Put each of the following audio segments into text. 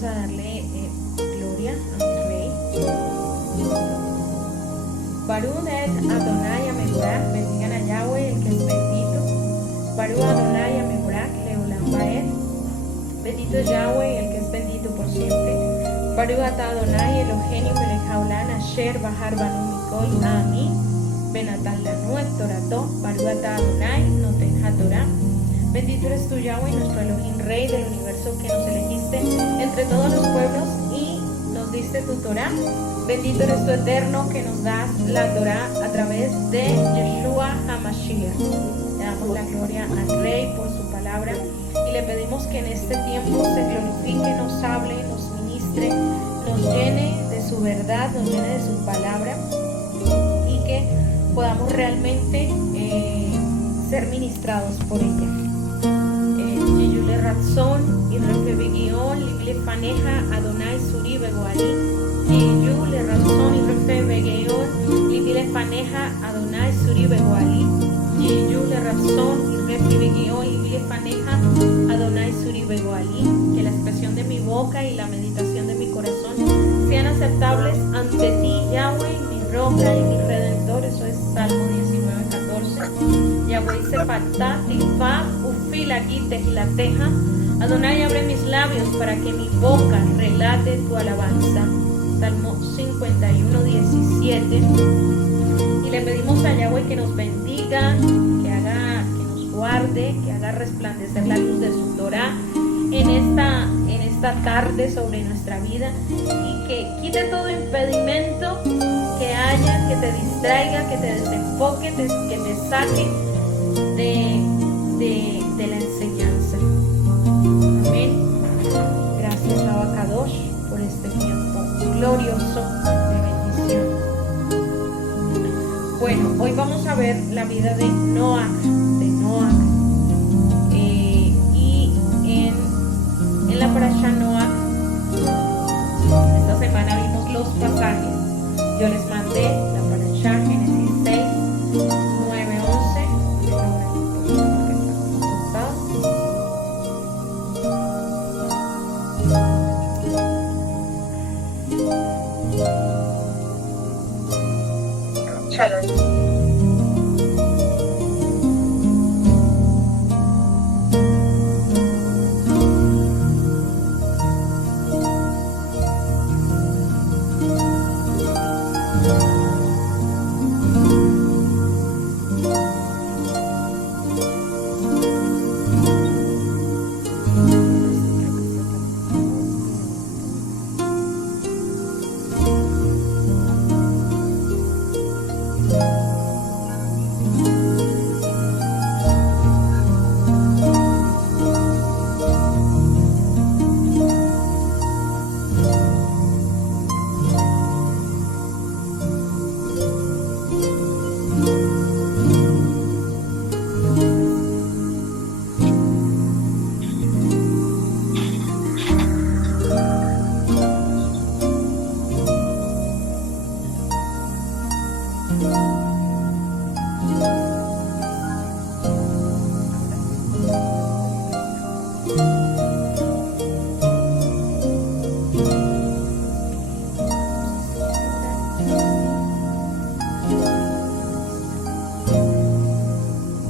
vamos a darle gloria a mi Rey. Baruch et Adonai Ameborach, bendigan a Yahweh, el que es bendito. Baruch Adonai Ameborach, Leolam Baed. Bendito es Yahweh, el que es bendito por siempre. Baruch atah Adonai Eloheinu melech haolam asher bahar banu mikol Amí. Benatan lanu et torato. Baruch atah Adonai noten hatorah. Bendito eres tú, Yahweh, nuestro Elohim, Rey del universo, que nos elegiste entre todos los pueblos y nos diste tu Torah. Bendito eres tú, Eterno, que nos das la Torah a través de Yeshua HaMashiach. Le damos la gloria al Rey por su palabra y le pedimos que en este tiempo se glorifique, nos hable, nos ministre, nos llene de su verdad, nos llene de su palabra y que podamos realmente ser ministrados por ella. Yeyule Ratzon y Refebegion, Lible Faneja, Adonai Suri Begoali. Yeyule Ratzon y Refebegion, Lible Faneja, Adonai Suri Begoali. Yeyule Ratzon y Refebegion, Lible Faneja, Adonai Suri Begoali. Que la expresión de mi boca y la meditación de mi corazón sean aceptables ante ti, Yahweh, mi roca y mi redentor. Eso es Salmo 19:14. Yahweh Sefatá, Tifá, Ufila, Gite y la Teja. Adonai, abre mis labios para que mi boca relate tu alabanza. Salmo 51:17. Y le pedimos a Yahweh que nos bendiga, que nos guarde, que haga resplandecer la luz de su Torah en esta tarde sobre nuestra vida y que quite todo impedimento que haya, que te distraiga, que te desenfoque, que te saque de la enseñanza. Amén. Gracias, Abacadosh, por este tiempo glorioso de bendición. Bueno, hoy vamos a ver la vida de Noach. Y en la parasha Noach, esta semana vimos los pasajes. Yo les mandé la parasha Génesis 6, 9, 11.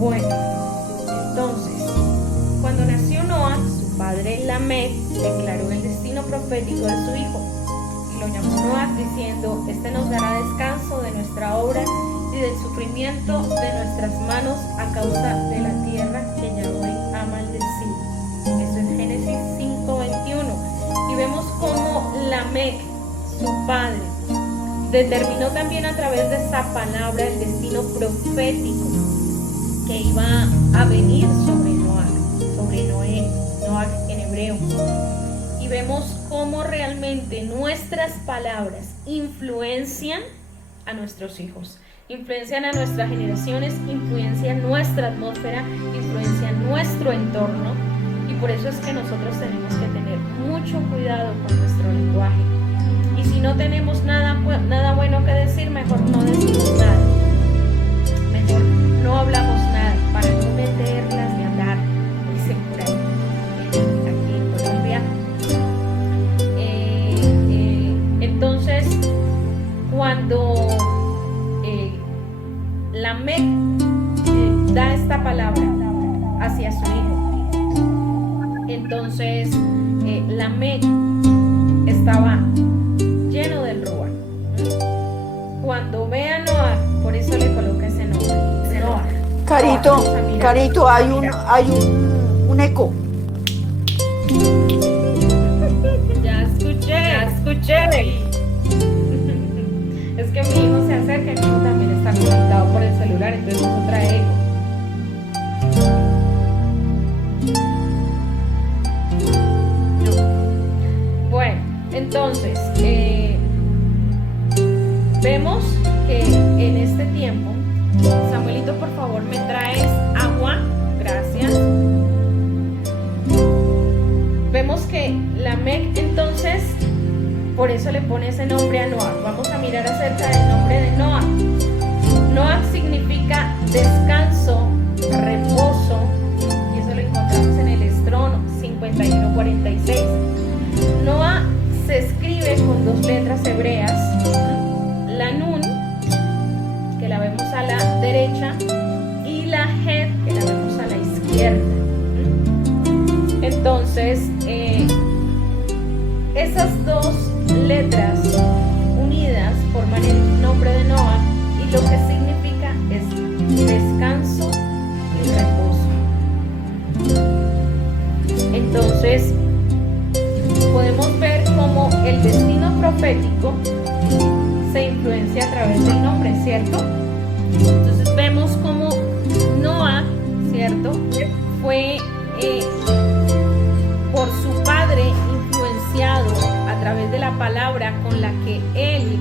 Bueno, entonces, cuando nació Noach, su padre Lamec declaró el destino profético de su hijo y lo llamó Noach diciendo: este nos dará descanso de nuestra obra y del sufrimiento de nuestras manos a causa de la tierra que Yahweh ha maldecido. Eso es Génesis 5:21. Y vemos cómo Lamec, su padre, determinó también a través de esa palabra el destino profético que iba a venir sobre Noé, Noach en hebreo. Y vemos cómo realmente nuestras palabras influencian a nuestros hijos, influencian a nuestras generaciones, influencian nuestra atmósfera, influencian nuestro entorno. Y por eso es que nosotros tenemos que tener mucho cuidado con nuestro lenguaje. Y si no tenemos nada bueno que decir, mejor no decimos nada. Mejor no hablamos nada para no meterlas de andar, dicen por ahí, aquí en Colombia. Lamec da esta palabra hacia su hijo. Entonces Lamec estaba lleno del Ruach. Cuando ve a Noah, por eso le coloca ese nombre, Noah. Carito, hay un eco. Ya escuché. Es que mi hijo se acerca y mi hijo también está conectado por el celular, entonces eso trae eco. Bueno, entonces vemos que en este tiempo, Samuelito, por favor, me traes agua, gracias. Vemos que Lamec entonces, por eso le pone ese nombre a Noah. Vamos a mirar acerca del nombre de Noah. Noah significa descanso, reposo, y eso lo encontramos en el Estrono 51:46. Noah se escribe con 2 letras hebreas, la Nun, que la vemos a la derecha, y la Het, que la vemos a la izquierda. Entonces, esas 2 letras unidas forman el nombre de Noah, y lo que significa es descanso y reposo. Entonces, podemos ver cómo el destino profético se influencia a través del nombre, ¿cierto? Entonces vemos cómo Noah, ¿cierto?, fue por su padre influenciado a través de la palabra con la que él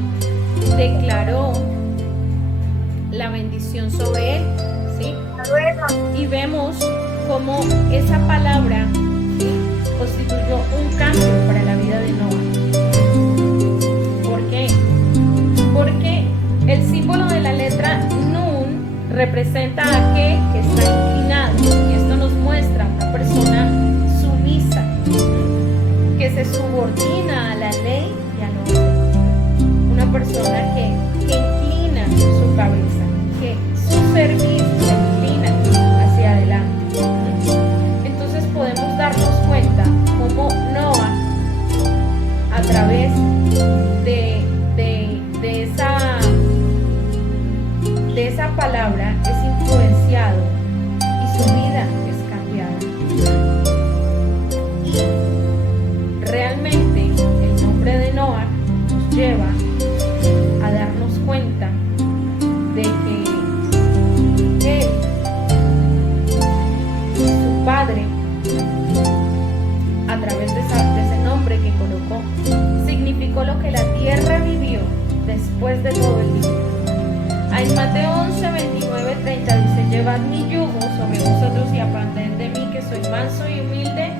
declaró la bendición sobre él, ¿sí? Y vemos cómo esa palabra, ¿sí?, constituyó un cambio para la vida de Noah. ¿Por qué? Porque el símbolo de la letra Nun representa a aquel que está inclinado, y esto nos muestra una persona sumisa, que se subordina a la ley y a la orden. Una persona que inclina su cabeza, que su servicio se inclina hacia adelante. Entonces podemos darnos cuenta cómo Noah, a través de esa palabra, es influenciado y su vida es cambiada. Realmente el nombre de Noah nos lleva a darnos cuenta de que él, su padre, a través de ese nombre que colocó, significó lo que la tierra vivió después de todo el día. En Mateo 11, 29, 30 dice: llevad mi yugo sobre vosotros y aprended de mí, que soy manso y humilde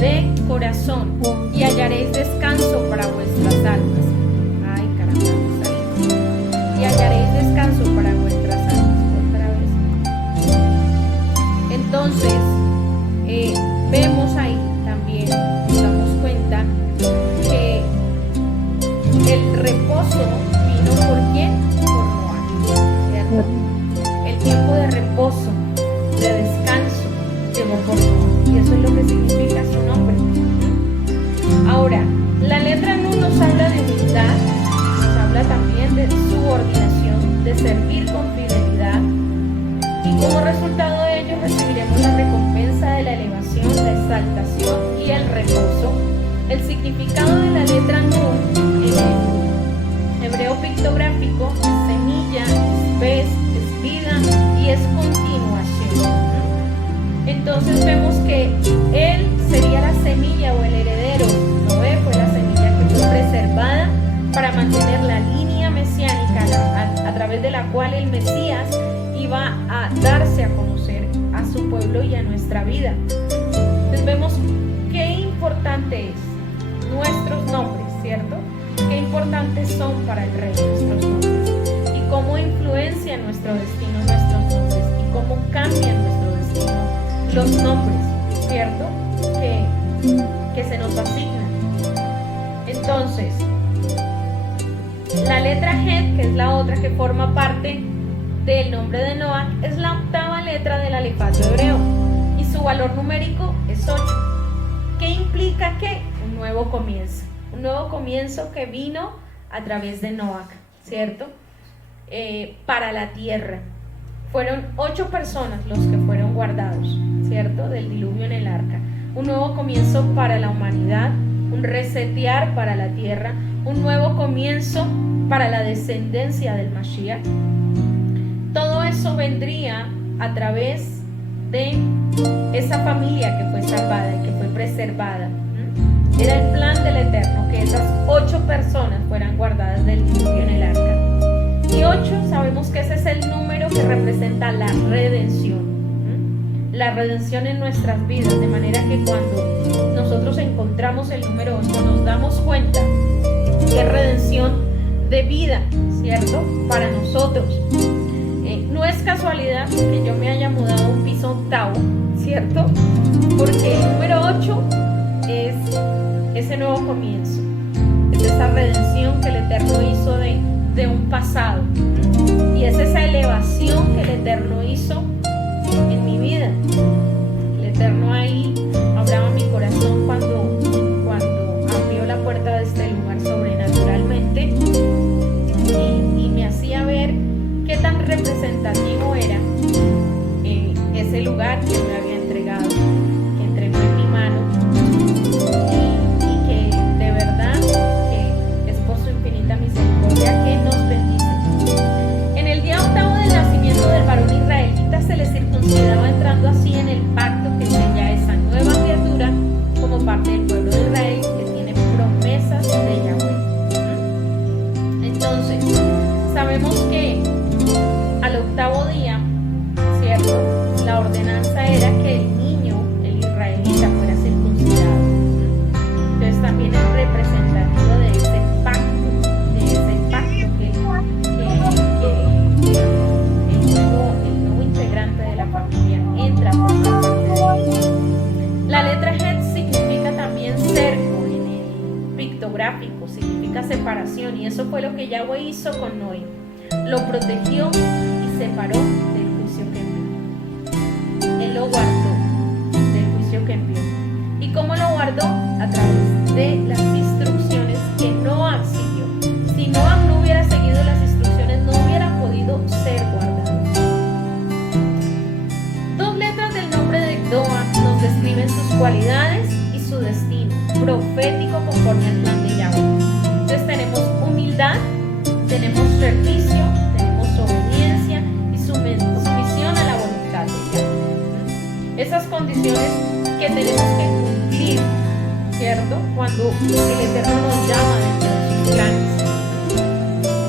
de corazón, y hallaréis descanso para vuestras almas. Ay, caramba, me salí. Y hallaréis descanso para vuestras almas. Otra vez. Entonces, vemos ahí también, nos damos cuenta que el reposo vino por quién, por Noah, ¿cierto? El tiempo de reposo, de descanso, llegó por Noah, y eso es lo que significa su nombre. Ahora, la letra Nun nos habla de humildad, nos habla también de subordinación, de servir con fidelidad, y como resultado de ello recibiremos la recompensa de la elevación, la exaltación y el reposo. El significado de la letra Nun en el hebreo pictográfico es semilla, es pez, es vida y es continuación. Entonces vemos que él sería la semilla o el heredero. Noé fue la semilla que fue preservada para mantener la línea mesiánica a través de la cual el Mesías iba a darse a conocer a su pueblo y a nuestra vida. Entonces vemos qué importante es nuestros nombres, ¿cierto? Qué importantes son para el rey nuestros nombres, y cómo influencian nuestro destino nuestros nombres, y cómo cambian nuestro destino los nombres, ¿cierto? Que se nos asignan. Entonces, la letra Het, que es la otra que forma parte del nombre de Noah es la octava letra del alefato hebreo y su valor numérico es 8. ¿Qué implica qué? Un nuevo comienzo que vino a través de Noah, ¿cierto? Para la tierra. Fueron 8 personas los que fueron guardados, ¿cierto? Del diluvio en el arca. Un nuevo comienzo para la humanidad, un resetear para la tierra, un nuevo comienzo para la descendencia del Mashiach. Todo eso vendría a través de esa familia que fue salvada y que fue preservada. Era el plan del Eterno que esas 8 personas fueran guardadas del diluvio en el arca. Y 8 sabemos que ese es el número que representa la redención. La redención en nuestras vidas, de manera que cuando nosotros encontramos el número 8 nos damos cuenta que es redención de vida, ¿cierto? Para nosotros. No es casualidad que yo me haya mudado a un piso octavo, ¿cierto? Porque el número 8 es ese nuevo comienzo, es esa redención que el Eterno hizo de un pasado, y es esa elevación que el Eterno hizo en mi vida. El Eterno ahí abraba mi corazón cuando abrió la puerta de este lugar sobrenaturalmente y me hacía ver qué tan representativo era ese lugar que me había entregado, que entregó en mi mano, y que de verdad que es por su infinita misericordia que nos bendice. En el día octavo del nacimiento del varón israelita se le circuncidaba, entrando así en el pacto que sella esa nueva criatura como parte del pueblo de Israel que tiene promesas de Yahweh. Entonces, sabemos que al octavo día, ¿cierto? La ordenanza era que el niño, el israelita, fuera circuncidado. Entonces también es representativo de ese pacto que el nuevo integrante de la familia entra por la parte de Dios. La letra Het significa también cerco en el pictográfico, significa separación, y eso fue lo que Yahweh hizo con Noé. Lo protegió y separó del juicio que envió. Él lo guardó del juicio que envió. ¿Y cómo lo guardó? A través de las instrucciones que Noah siguió. Si Noah no hubiera seguido las instrucciones, no hubiera podido ser guardado. 2 letras del nombre de Noah nos describen sus cualidades y su destino profético conforme al plan de Yahweh. Entonces tenemos humildad, tenemos servicio, tenemos obediencia y sumisión a la voluntad de Yahweh. Esas condiciones que tenemos que cumplir, ¿cierto? Cuando el Eterno nos llama dentro de sus planes,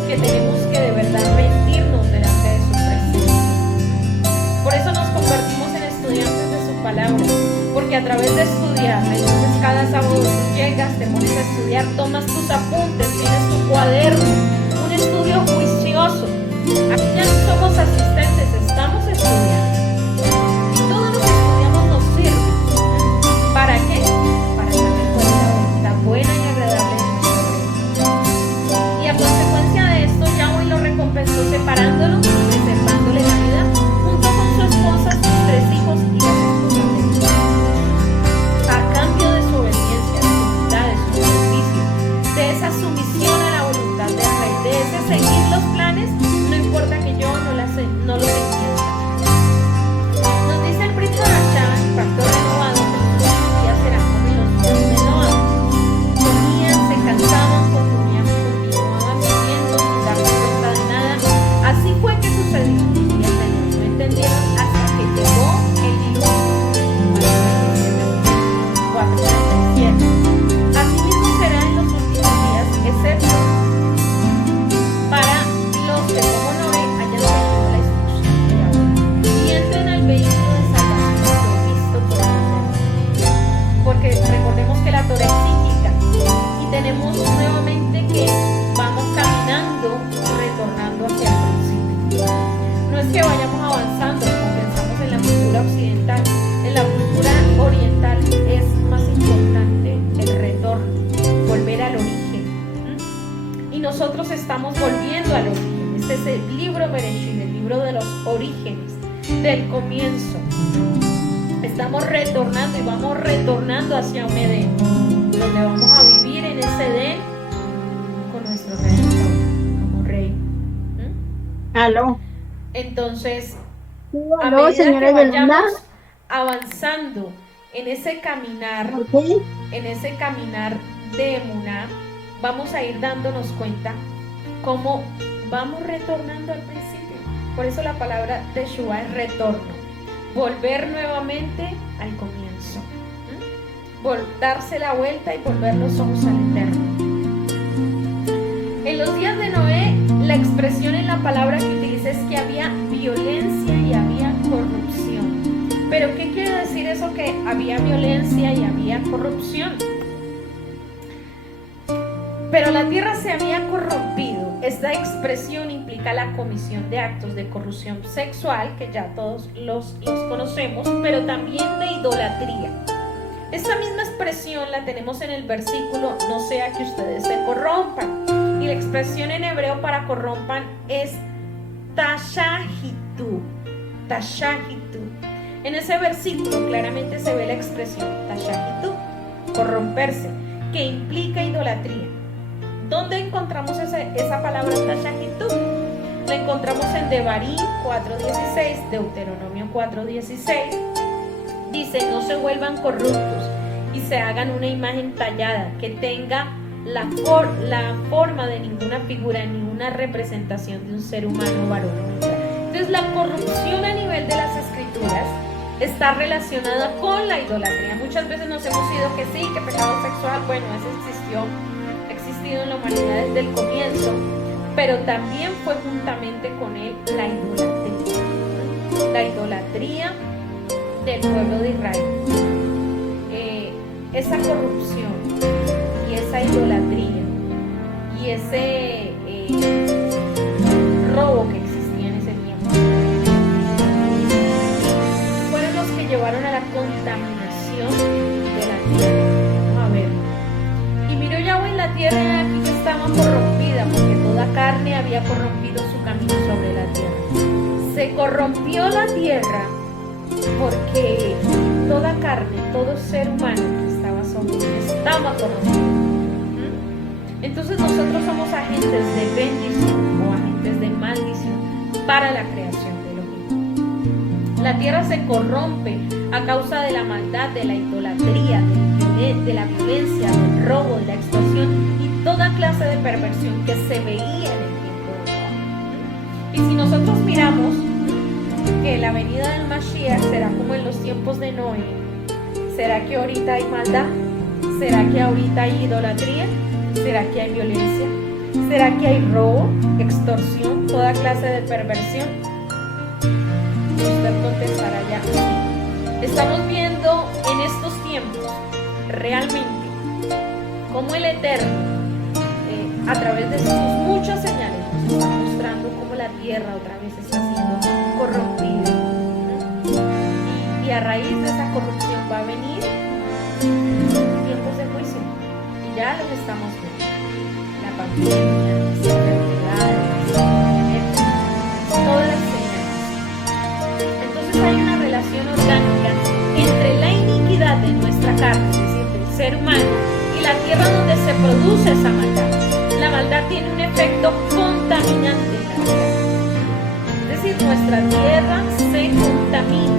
que tenemos que de verdad rendirnos delante de su presencia. Por eso nos convertimos en estudiantes de su palabra, porque a través de estudiarla, entonces cada sábado tú llegas, te pones a estudiar, tomas tus apuntes, tienes tu cuaderno, un estudio juicioso. Aquí ya no somos asistentes, estamos estudiando. Y todo lo que estudiamos nos sirve. ¿Para qué? Para saber cuál es la voluntad buena y agradable de nuestro Dios. Y a consecuencia de esto, Yahweh lo recompensó separándolo y preservándole la vida junto con su esposa, sus 3 hijos y las esposas de Dios. A cambio de su obediencia, de su humildad, de su servicio, de esa sumisión a la voluntad del Rey, de ese seguir los planes, no importa que yo no lo entienda. Nos dice el Brit Hadashah, el pacto renovado, que los días serán como los días de Noah. Comían, se cansaban, continuaban viviendo sin darse cuenta de nada. Así fue que sucedió. Y hasta no entendieron hasta que llegó el diluvio. 4:37. Así mismo será en los últimos días, excepto para los que como Noé hayan seguido la instrucción de Yahweh y entren al vehículo de salvación provisto por el Eterno. Porque recordemos que la Torá es cíclica y tenemos nuevamente que vamos caminando, retornando hacia el principio. No es que vayamos avanzando como pensamos en la cultura occidental. En la cultura oriental es más importante el retorno, volver al origen. Y nosotros estamos volviendo al origen. Este es el libro Bereshit, el libro libro de los orígenes, del comienzo. Estamos retornando y vamos retornando hacia un Edén, donde vamos a vivir en ese Edén con nuestro Redentor como Rey. Aló. Entonces, Sí, a aló, medida señora que Yolanda. vayamos avanzando en ese caminar, Sí. de emuná, vamos a ir dándonos cuenta cómo vamos retornando al principio. Por eso la palabra Teshuvá es retorno, volver nuevamente al comienzo, darse la vuelta y volver los ojos al Eterno. En los días de Noé, la expresión en la palabra que utiliza es que había violencia y había corrupción. Pero ¿qué quiere decir eso, que había violencia y había corrupción? Pero la tierra se había corrompido. Esta expresión implica la comisión de actos de corrupción sexual, que ya todos los conocemos, pero también de idolatría. Esta misma expresión la tenemos en el versículo, no sea que ustedes se corrompan. Y la expresión en hebreo para corrompan es tashahitu. Tashahitu. En ese versículo claramente se ve la expresión tashahitu, corromperse, que implica idolatría. ¿Dónde encontramos esa palabra tashahitu? La encontramos en Devarim 4:16, Deuteronomio 4:16. Dice: no se vuelvan corruptos y se hagan una imagen tallada que tenga la forma de ninguna figura ni una representación de un ser humano varón o hembra. Entonces la corrupción a nivel de las escrituras está relacionada con la idolatría. Muchas veces nos hemos ido que sí, que pecado sexual, bueno, eso ha existido en la humanidad desde el comienzo, pero también fue juntamente con él la idolatría del pueblo de Israel. Esa corrupción y esa idolatría y ese robo que existía en ese tiempo fueron los que llevaron a la contaminación de la tierra. Vamos a ver. Y miró Yahweh en la tierra, y aquí que estaba corrompida, porque toda carne había corrompido su camino sobre la tierra. Se corrompió la tierra porque toda carne, todo ser humano que estaba sobre ella estaba corrompido. Entonces nosotros somos agentes de bendición o agentes de maldición para la creación de Elohim. La tierra se corrompe a causa de la maldad, de la idolatría, de la violencia, del robo, de la extorsión y toda clase de perversión que se veía en el tiempo de Noé. Y si nosotros miramos que la venida del Mashiach será como en los tiempos de Noé, ¿será que ahorita hay maldad? ¿Será que ahorita hay idolatría? ¿Será que hay violencia? ¿Será que hay robo, extorsión, toda clase de perversión? Usted contestará ya sí. Estamos viendo en estos tiempos realmente cómo el Eterno, a través de sus muchas señales, nos está mostrando cómo la tierra otra vez está siendo corrompida. Y a raíz de esa corrupción va a venir tiempos de juicio. Y ya los estamos viendo. La pandemia, las enfermedades, todas las señales. Entonces hay una relación orgánica entre la iniquidad de nuestra carne, es decir, del ser humano, y la tierra donde se produce esa maldad. La maldad tiene un efecto contaminante en la tierra. Es decir, nuestra tierra se contamina.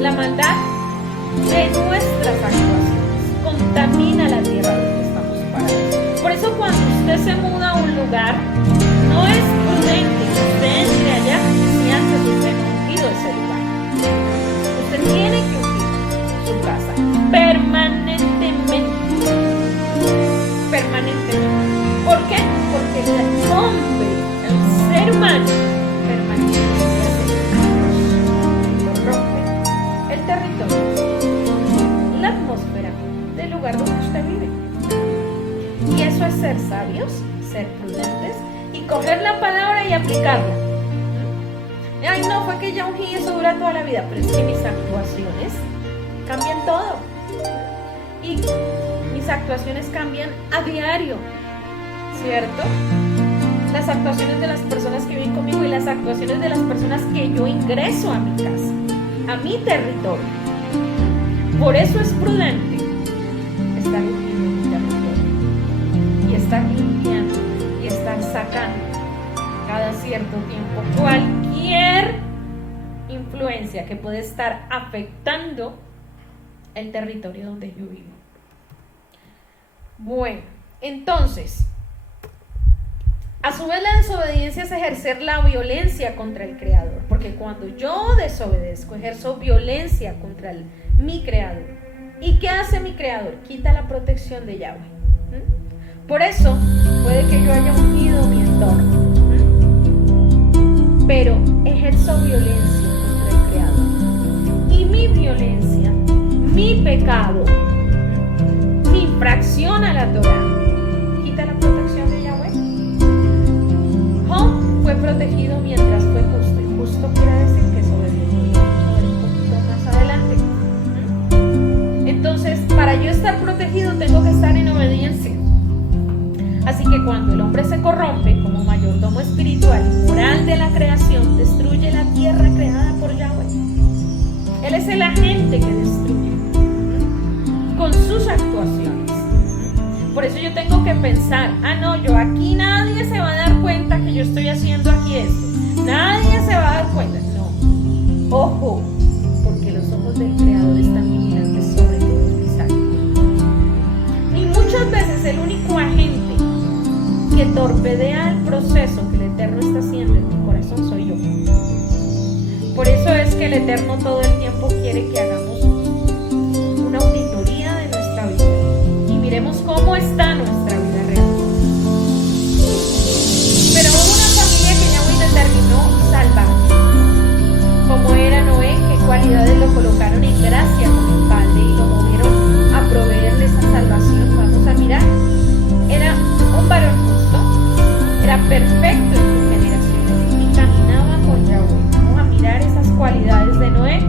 La maldad de nuestras actuaciones contamina la tierra donde estamos parados. Por eso cuando usted se muda a un lugar, no es prudente que usted entre allá si antes usted no ha ungido ese lugar. Usted tiene que ungir su casa permanentemente. ¿Por qué? Porque el hombre, el ser humano, permanentemente corrompe el territorio, la atmósfera del lugar donde usted vive. Y eso es ser sabios, ser prudentes y coger la palabra y aplicarla. Ay, no, fue que ya ungí, eso dura toda la vida, pero es que mis actuaciones cambian todo. Y mis actuaciones cambian a diario, ¿cierto? las actuaciones de las personas que viven conmigo y las actuaciones de las personas que yo ingreso a mi casa, a mi territorio. Por eso es prudente estar limpiando mi territorio y estar limpiando y estar sacando cada cierto tiempo cualquier influencia que puede estar afectando el territorio donde yo vivo. Bueno, entonces, a su vez la desobediencia es ejercer la violencia contra el Creador, porque cuando yo desobedezco, ejerzo violencia contra mi Creador. ¿Y qué hace mi Creador? Quita la protección de Yahweh. Por eso puede que yo haya ungido mi entorno, pero ejerzo violencia contra el Creador. Y mi violencia, mi pecado, mi infracción a la Torá, quita la protección de Yahweh. Job fue protegido mientras fue justo, y justo quiere decir que es obediente. Vamos a ver un poquito más adelante. Entonces, para yo estar protegido tengo que estar en obediencia. Así que cuando el hombre se corrompe como mayordomo espiritual y moral de la creación, destruye la tierra creada por Yahweh. Él es el agente que destruye con sus actuaciones. Por eso yo tengo que pensar, no, yo aquí nadie se va a dar cuenta que yo estoy haciendo aquí esto. Nadie se va a dar cuenta. No. Ojo, porque los ojos del Creador están vigilantes sobre todos mis actos. Y muchas veces el único agente que torpedea el proceso que el Eterno está haciendo en mi corazón soy yo. Por eso es que el Eterno todo el tiempo quiere que hagamos una auditoría de nuestra vida y miremos cómo está nuestra vida real. Pero hubo una familia que Yahweh determinó salvar, como era Noé, que cualidades lo colocaron en gracia con el Padre y lo movieron a proveerle esa salvación. Vamos a mirar. Era un varón justo, era perfecto en sus generaciones y caminaba con Yahweh. Vamos a mirar esas cualidades de Noé.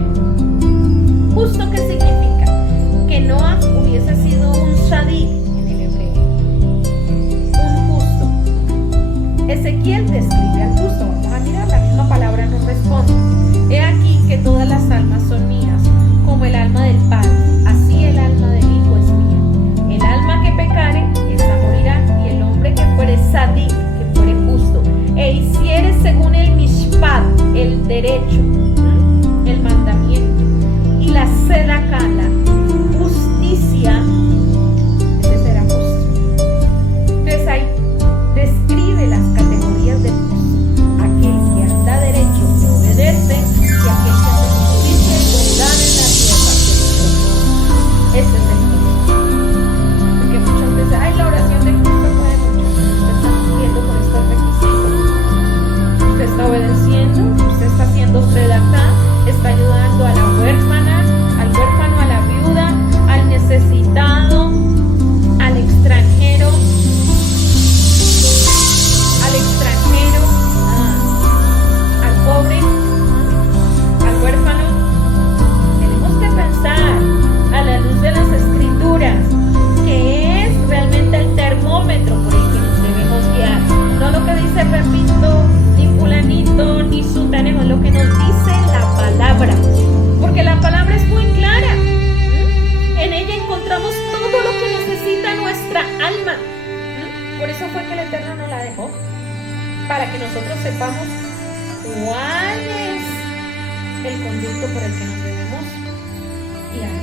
¿Justo qué significa? Que Noah hubiese sido un Sadik en el hebreo, un justo. Ezequiel describe al justo. Vamos a mirar, la misma palabra nos responde. He aquí que todas las almas son mías, como el alma del Padre, así el alma del Hijo es mía. El alma que pecare, esa morirá, y el hombre que fuere Sadik, que fuere justo, e hiciere según el mishpat, el derecho, el mandamiento, y la sedaká, la justicia, ese será justo. Entonces ahí describe las categorías del justo: aquel que anda derecho, que obedece, y aquel que hace justicia y bondad en la tierra. Ese es el justo. Porque muchas veces, la oración de justo puede mucho. Usted está cumpliendo con estos requisitos. Usted está obedeciendo, usted está haciendo sedacá, está ayudando a la huérfana, al huérfano, a la viuda, al necesitado, al extranjero, al pobre, al huérfano. Tenemos que pensar a la luz de las Escrituras que es realmente el termómetro por el que nos debemos guiar, no lo que dice Pepito, ni fulanito, ni sutanero, lo que nos dice la palabra, porque la palabra es muy clara. En ella encontramos todo lo que necesita nuestra alma. Por eso fue que el Eterno nos la dejó, para que nosotros sepamos cuál es el conducto por el que nos debemos guiar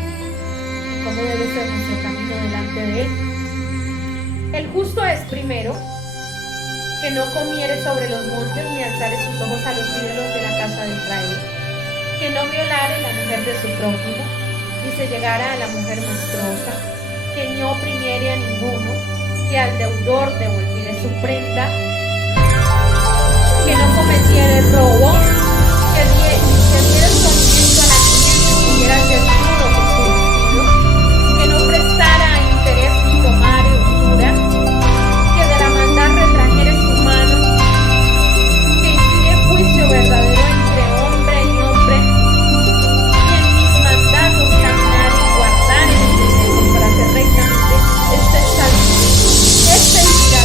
y cómo debe ser nuestro camino delante de Él. El justo es, primero, que no comiere sobre los montes ni alzare sus ojos a los ídolos de la casa de Israel, que no violare la mujer de su prójimo, ni se llegara a la mujer menstruosa, que no oprimiere a ninguno, que al deudor devolviere su prenda, que no cometiere robo, que diera sometimiento a la niña y estuviera desnudo por su vestido, que no prestara interés ni tomare usura, que de la maldad retrajere su mano, que hiciere juicio verdadero entre hombre y hombre, y en mis mandatos caminar y guardar en el decreto para hacer rectamente, este vivirá,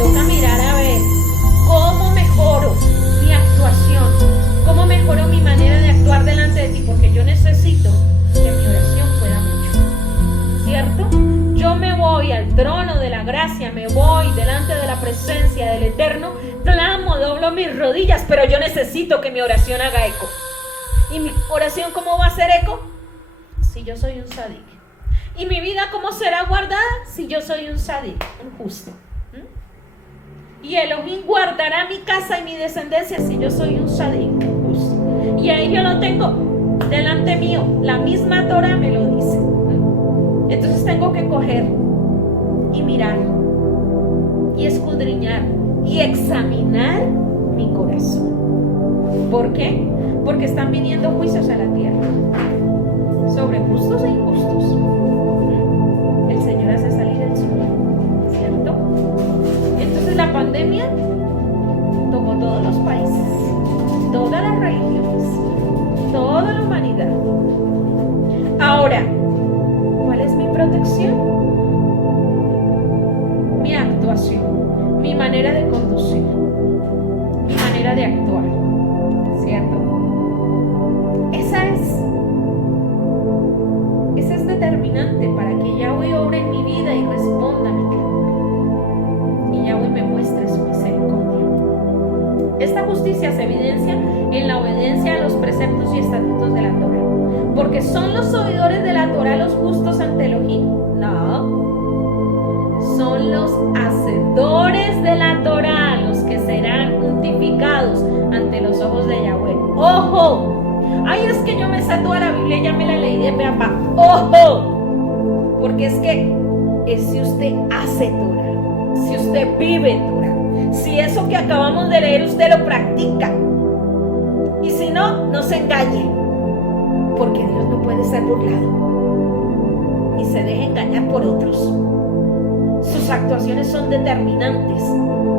toca mirar a ver cómo mejoro mi actuación, cómo mejoro mi manera de actuar delante de ti, porque yo necesito que mi oración pueda mucho, ¿cierto? Yo me voy al trono de la gracia, me voy delante de la presencia del Eterno, clamo, doblo mis rodillas, pero yo necesito que mi oración haga eco. ¿Y mi oración cómo va a hacer eco? Si yo soy un sadik. ¿Y mi vida cómo será guardada? Si yo soy un sadik, un justo. Y Elohim guardará mi casa y mi descendencia si yo soy un sadik, un justo. Y ahí yo lo tengo delante mío, la misma Torah me lo dice. Entonces tengo que coger y mirar y escudriñar y examinar mi corazón. ¿Por qué? Porque están viniendo juicios a la tierra sobre justos e injustos. El Señor hace salir el sol, ¿cierto? Entonces la pandemia tocó todos los países, todas las religiones, toda la humanidad. Ahora, ¿cuál es mi protección? Mi actuación, mi manera de conducir, mi manera de actuar, ¿cierto? Esa es determinante para que Yahweh obre en mi vida y responda a mi clamor. Y Yahweh me muestre su misericordia. Esta justicia se evidencia en la obediencia a los preceptos y estatutos de la Torah. Porque son los oidores de la Torah los justos ante Elohim. No. Son los hacedores de la Torah los que serán justificados ante los ojos de Yahweh. ¡Ojo! Ay, es que yo me sé toda la Biblia, ya me la leí de pe a pa. ¡Ojo! Porque es si usted hace Torah, si usted vive Torah, si eso que acabamos de leer usted lo practica, y si no, no se engañe, porque Dios no puede ser burlado, ni se deje engañar por otros. Sus actuaciones son determinantes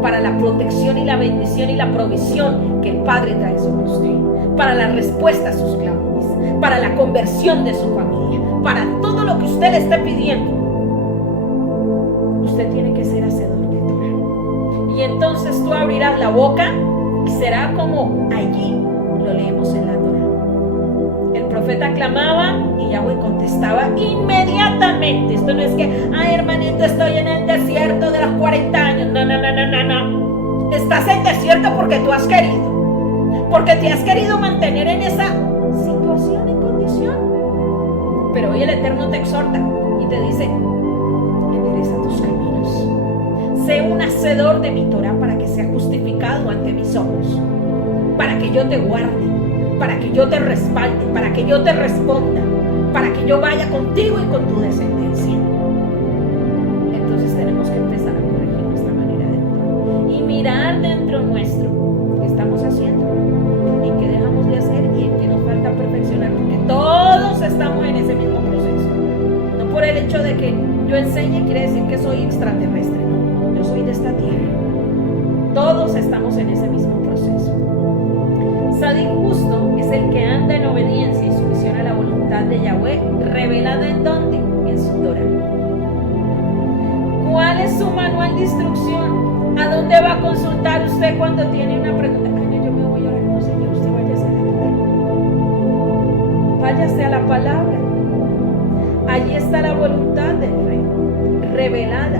para la protección y la bendición y la provisión que el Padre trae sobre usted, para la respuesta a sus clamores, para la conversión de su familia, para todo lo que usted le esté pidiendo. Usted tiene que ser hacedor de Torah. Y entonces tú abrirás la boca y será como allí lo leemos en la Torah. El profeta clamaba y Yahweh contestaba inmediatamente. Esto no es que, ay hermanito, estoy en el desierto de los 40 años. No. Estás en desierto porque tú has querido. Porque te has querido mantener en esa situación y condición. Pero hoy el Eterno te exhorta y te dice, endereza tus caminos. Sé un hacedor de mi Torah para que sea justificado ante mis ojos. Para que yo te guarde, para que yo te respalde, para que yo te responda, para que yo vaya contigo y con tu descendencia. Entonces tenemos que empezar a corregir nuestra manera de actuar y mirar dentro nuestro qué estamos haciendo y qué dejamos de hacer y en qué nos falta perfeccionar, porque todos estamos en ese mismo proceso. No por el hecho de que yo enseñe quiere decir que soy extraterrestre, no, yo soy de esta tierra. Todos estamos en ese mismo proceso. Sadik justo es el que anda en obediencia y sumisión a la voluntad de Yahweh, revelada en dónde, en su Torah. ¿Cuál es su manual de instrucción? ¿A dónde va a consultar usted cuando tiene una pregunta? Ay, yo me voy a orar, no señor, usted váyase a la Torah. Váyase a la palabra. Allí está la voluntad del Rey, revelada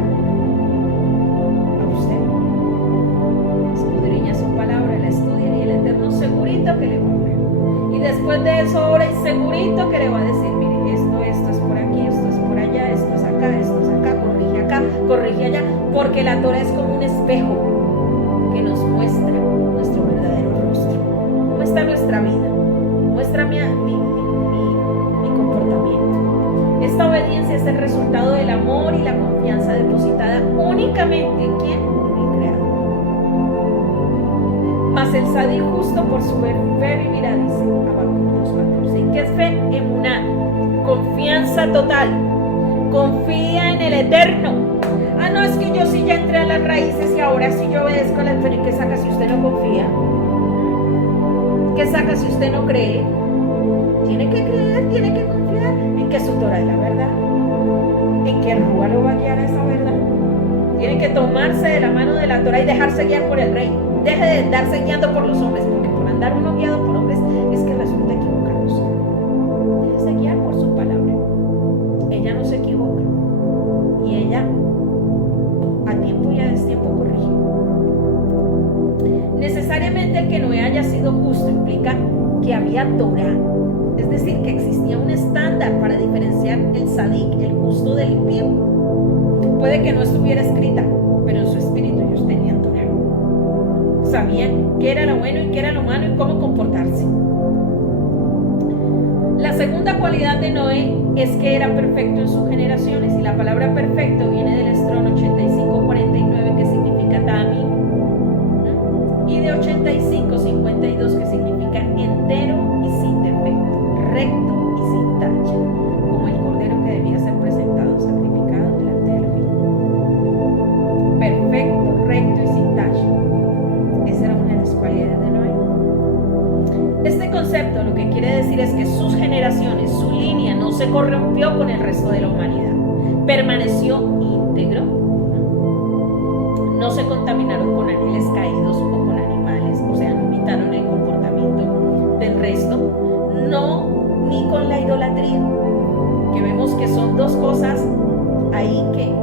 a usted. Escudriña su palabra, la estudia y el Eterno segurito que le va a hablar. Y después de eso ahora y segurito que le va a decir, mire, esto es por aquí, esto es por allá, esto es acá, corrige allá, porque la Torah es como un espejo que nos muestra nuestro verdadero rostro, muestra nuestra vida, muestra mi comportamiento. Esta obediencia es el resultado del amor y la confianza depositada únicamente en ¿quién? En el Creador. Mas el sadik justo por su fe vivirá, dice Habacuc 2:14. ¿Y qué es fe? Emuná, confianza total. Confía en el Eterno. Ah, no, es que yo sí ya entré a las raíces y ahora sí yo obedezco al Eterno. ¿Y qué saca si usted no confía? ¿Qué saca si usted no cree? Tiene que creer, tiene que confiar en que su Torah es la verdad, en que el Rúa lo va a guiar a esa verdad. Tiene que tomarse de la mano de la Torah y dejarse guiar por el rey. Deje de darse guiando por los hombres, porque por andar uno guiado por hombres es que resulta equivocarse. Déjese guiar por su palabra. Ella no se equivoca. Y ella a tiempo y a destiempo corrige. Necesariamente el que Noé haya sido justo implica que había Torah. Es decir, que existía un estándar para diferenciar el sadik, el justo del impío. Puede que no estuviera escrita, pero en su espíritu ellos tenían Torah. Sabían qué era lo bueno y qué era lo malo y cómo comportarse. La segunda cualidad de Noé es que era perfecto en sus generaciones, y la palabra perfecto viene del Estrón 85:49, que significa Tami, y de 85:52, que significa entero y sin defecto, recto y sin tacha, como el cordero que debía ser presentado sacrificado delante de Elohim. Perfecto, recto y sin tacha. Esa era una de las cualidades de Noé. Este concepto lo que quiere decir es que sus generaciones, su línea no se corrompió con el resto de la humanidad, permaneció íntegro, no se contaminaron con ángeles caídos o con animales, o sea, no imitaron el comportamiento del resto, no, ni con la idolatría, que vemos que son dos cosas ahí que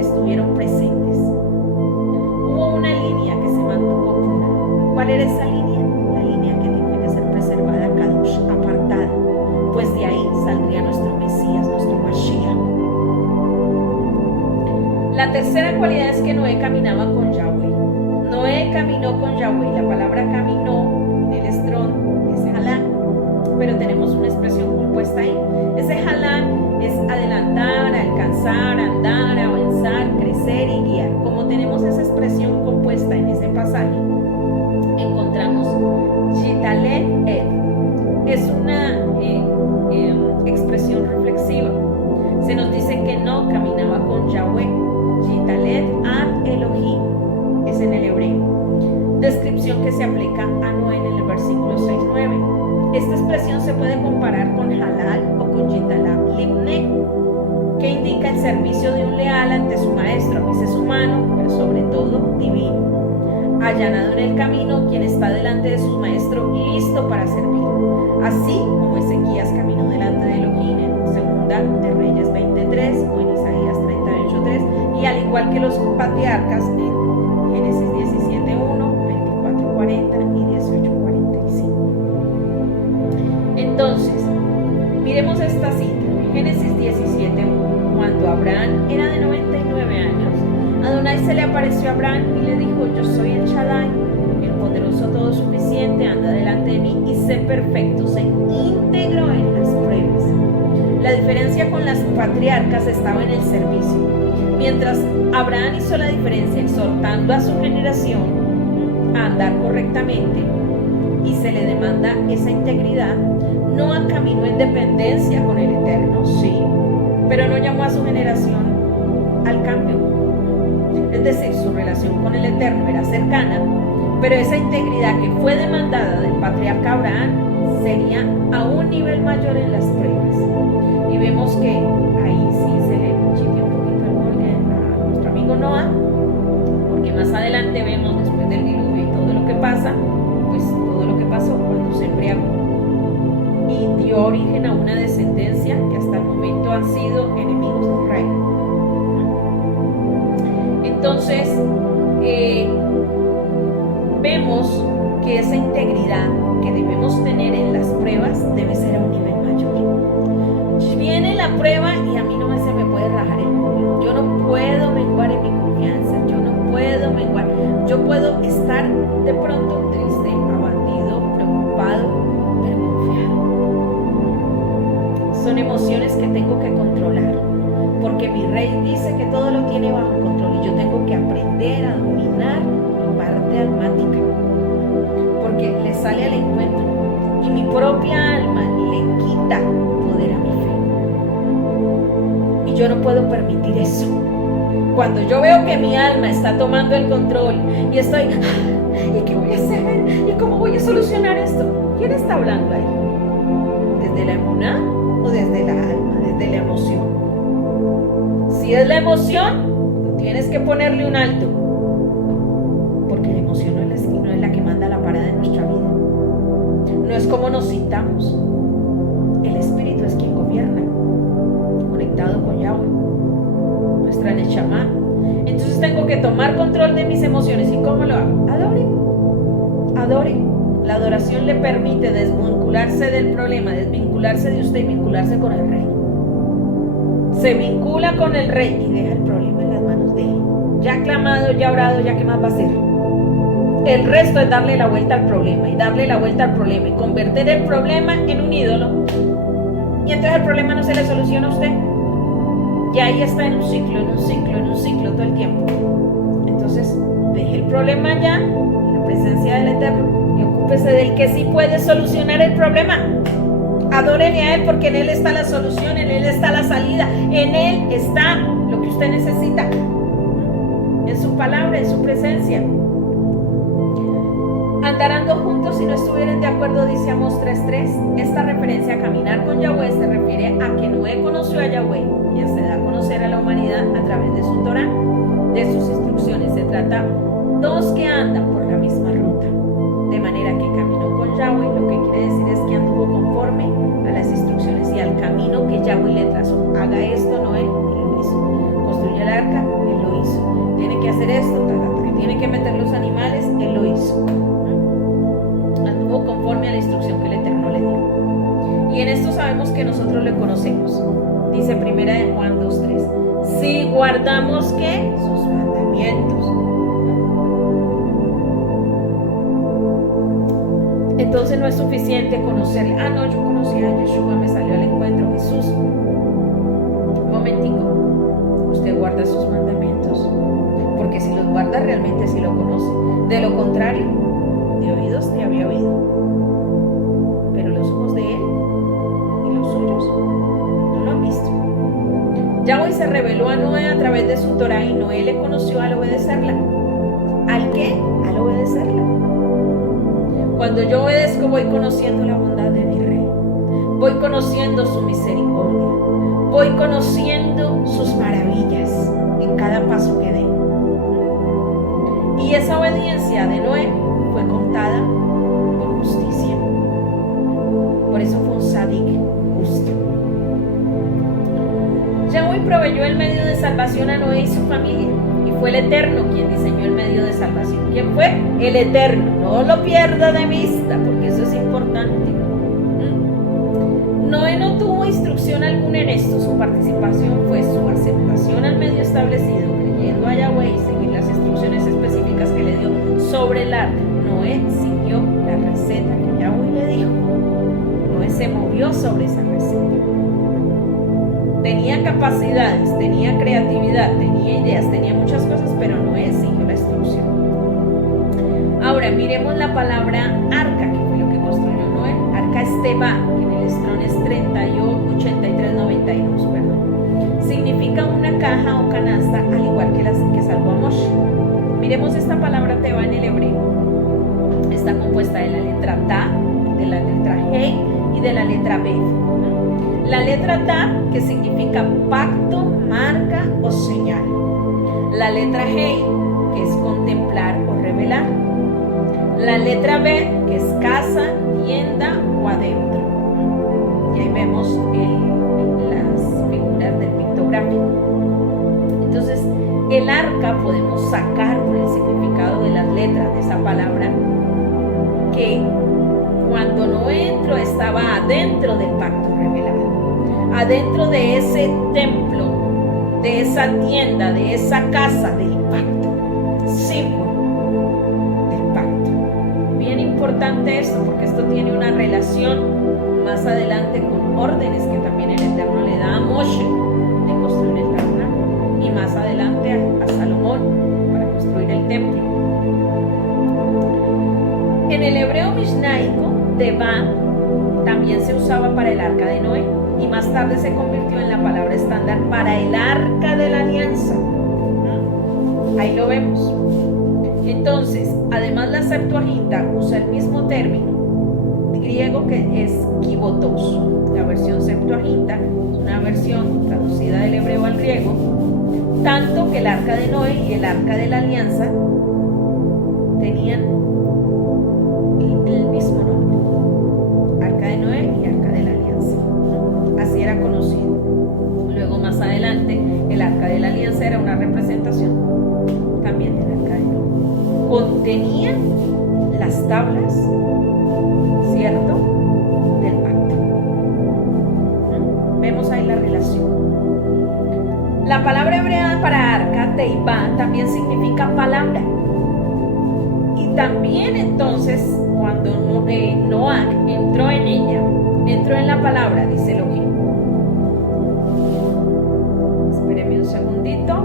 estuvieron presentes. Hubo una línea que se mantuvo pura. ¿Cuál era esa línea? La línea que tiene que ser preservada, kadosh, apartada, pues de ahí saldría nuestro Mesías, nuestro Mashiach. La tercera cualidad es que Noé caminaba con Yahweh. Noé caminó con Yahweh. La palabra caminó en el Estrón es halán, pero tenemos una expresión compuesta ahí. Ese halán es adelantar, alcanzar, andar, avanzar, crecer y guiar. Como tenemos esa expresión compuesta en ese pasaje, encontramos Yitalet et. Es una expresión reflexiva. Se nos dice que no caminaba con Yahweh. Yitalet ad Elohim es en el hebreo. Descripción que se aplica a Noé en el versículo 6-9. Esta expresión se puede comparar con halal o con Yitalat libne, que indica el servicio de un leal ante su maestro, a veces humano, pero sobre todo divino. Allanado en el camino, quien está delante de su maestro, listo para servir. Así como Ezequías caminó delante de Elohim en Segunda de Reyes 23 o en Isaías 38:3, y al igual que los patriarcas en Génesis 17:1, 24:40 y 18:45. Entonces, miremos esta cita. Génesis 17:1. Cuando Abraham era de 99 años, Adonai se le apareció a Abraham y le dijo: yo soy el Shaddai, el poderoso todo suficiente, anda delante de mí y sé perfecto, sé íntegro en las pruebas. La diferencia con las patriarcas estaba en el servicio. Mientras Abraham hizo la diferencia exhortando a su generación a andar correctamente y se le demanda esa integridad, Noa caminó en dependencia con el Eterno, sí, pero no llamó a su generación al cambio. Es decir, su relación con el Eterno era cercana, pero esa integridad que fue demandada del patriarca Abraham sería a un nivel mayor en las pruebas. Y vemos que ahí sí se le chiquea un poquito el molde a nuestro amigo Noa, porque más adelante vemos, después del diluvio y todo lo que pasa, pues todo lo que pasó cuando se embriagó y dio origen a una descendencia que hasta el momento han sido enemigos de Israel. Entonces, vemos que esa integridad que debemos tener en las pruebas debe ser a un nivel mayor. Viene la prueba y a mí no se me puede rajar el culo. Yo no puedo menguar en mi confianza, yo no puedo menguar. Yo puedo estar de pronto triste, abatido, preocupado, pero confiado. Son emociones que tengo que controlar, porque mi rey dice que todo lo tiene bajo control y yo tengo que aprender a dominar mi parte almática, porque le sale al encuentro y mi propia alma le quita poder a mi fe. Y yo no puedo permitir eso. Cuando yo veo que mi alma está tomando el control y estoy, ¿y qué voy a hacer? ¿Y cómo voy a solucionar esto? ¿Quién está hablando ahí? ¿Desde la emuná o desde la alma, desde la emoción? Si es la emoción, Tienes que ponerle un alto, porque la emoción no es la que manda la parada en nuestra vida. No es como nos sintamos. El espíritu es quien gobierna, conectado con Yahweh, nuestra Neshama. Entonces tengo que tomar control de mis emociones. ¿Y cómo lo hago? Adore. La adoración le permite desvincularse del problema, desvincularse de usted y vincularse con el Rey. Se vincula con el Rey y deja el problema en las manos de Él. Ya ha clamado, ya ha orado, ya qué más va a hacer. El resto es darle la vuelta al problema y darle la vuelta al problema y convertir el problema en un ídolo. Y entonces el problema no se le soluciona a usted. Y ahí está en un ciclo todo el tiempo. Entonces, deje el problema ya en la presencia del Eterno y ocúpese del que sí puede solucionar el problema. Adórele a Él, porque en Él está la solución, en Él está la salida, en Él está lo que usted necesita, en su palabra, en su presencia. Andarán dos juntos si no estuvieran de acuerdo, dice Amós 3:3. Esta referencia a caminar con Yahweh se refiere a que Noé conoció a Yahweh, quien se da a conocer a la humanidad a través de su Torah, de sus instrucciones. Se trata dos que andan por la misma ruta, de manera que caminó con Yahweh. Lo que quiere decir es que anduvo conforme a las instrucciones y al camino que Yahweh le trazó. Haga esto, Noé, él lo hizo. Construye el arca, él lo hizo. Tiene que hacer esto, tiene que meter los animales, él lo hizo. Anduvo conforme a la instrucción que el Eterno le dio. Y en esto sabemos que nosotros le conocemos. Dice primera de Juan 2:3. Si guardamos, ¿qué? Sus mandamientos. Entonces no es suficiente conocerle. No, yo conocí a Yeshua, me salió al encuentro Jesús. Un momentico. Usted guarda sus mandamientos, porque si los guarda realmente sí lo conoce. De lo contrario, de oídos te había oído, pero los ojos de Él y los suyos no lo han visto. Yahweh se reveló a Noé a través de su Torah y Noé le conoció al obedecerla. ¿Al qué? Al obedecerla. Cuando yo obedezco, voy conociendo la bondad de mi Rey, voy conociendo su misericordia, voy conociendo sus maravillas en cada paso que dé. Y esa obediencia de Noé fue contada por justicia. Por eso fue un sadik justo. Yahweh proveyó el medio de salvación a Noé y su familia, y fue el Eterno quien diseñó el medio de salvación. ¿Quién fue? El Eterno. No lo pierda de vista, porque eso es importante. Noé no tuvo instrucción alguna en esto. Su participación fue su aceptación al medio establecido, creyendo a Yahweh y seguir las instrucciones específicas que le dio sobre el arca. Noé siguió la receta que Yahweh le dijo. Noé se movió sobre esa receta. Tenía capacidades, tenía creatividad, tenía ideas, tenía muchas cosas, pero Noé siguió la instrucción. Ahora miremos la palabra arca, que fue lo que construyó Noé. Arca es Teba, que en el Strong es 8392, significa una caja o canasta, al igual que las que salvó a Moshe. Miremos esta palabra Teba en el hebreo. Está compuesta de la letra Ta, de la letra Hei y de la letra Bet. La letra Ta, que significa pacto, marca o señal. La letra Hei, que es contemplar o revelar. La letra Bet, que es casa, tienda o adentro. Y ahí vemos las figuras del pictográfico. Entonces, el arca podemos sacar por el significado de las letras de esa palabra que cuando Noé entró estaba adentro del pacto revelado, adentro de ese templo, de esa tienda, de esa casa del pacto, símbolo del pacto. Bien importante esto, porque esto tiene una relación más adelante con órdenes que también el Eterno le da a Moshe de construir el tabernáculo y más adelante a Salomón para construir el templo. En el hebreo mishnaico, Teba también se usaba para el arca de Noé y más tarde se convirtió en la palabra estándar para el arca de la alianza. Ahí lo vemos. Entonces, además la Septuaginta usa el mismo término griego que es kibotos. La versión Septuaginta es una versión traducida del hebreo al griego tanto que el arca de Noé y el arca de la alianza tenían el mismo nombre, arca de Noé y arca de la alianza. Así era conocido. Luego más adelante el arca de la alianza era una representación también del arca de Noé. Contenían las tablas, ¿cierto?, del pacto. Vemos ahí la relación. La palabra hebrea para arca, teibá, también significa palabra. Y también entonces, cuando Noah entró en ella, entró en la palabra, dice Elohim. Espéreme un segundito.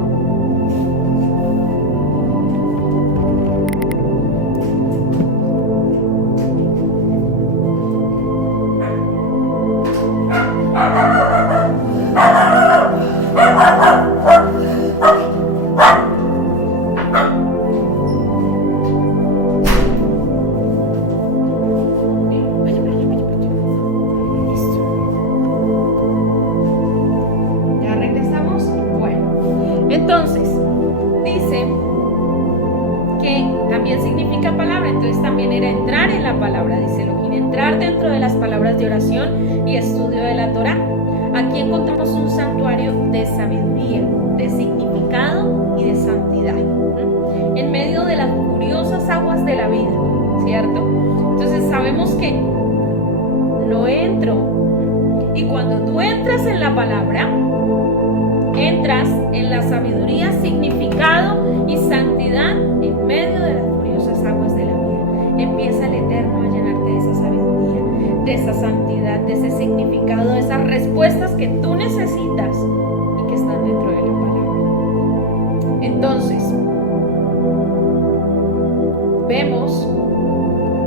Entonces, dice que también significa palabra, entonces también era entrar en la palabra, dice Elohim, entrar dentro de las palabras de oración y estudio de la Torá. Aquí encontramos un santuario de sabiduría, de significado y de santidad, en medio de las furiosas aguas de la vida, ¿cierto? Entonces sabemos que Noé entró, y cuando tú entras en la palabra, entras en la sabiduría, significado y santidad en medio de las furiosas aguas de la vida. Empieza el Eterno a llenarte de esa sabiduría, de esa santidad, de ese significado, de esas respuestas que tú necesitas y que están dentro de la palabra. Entonces, vemos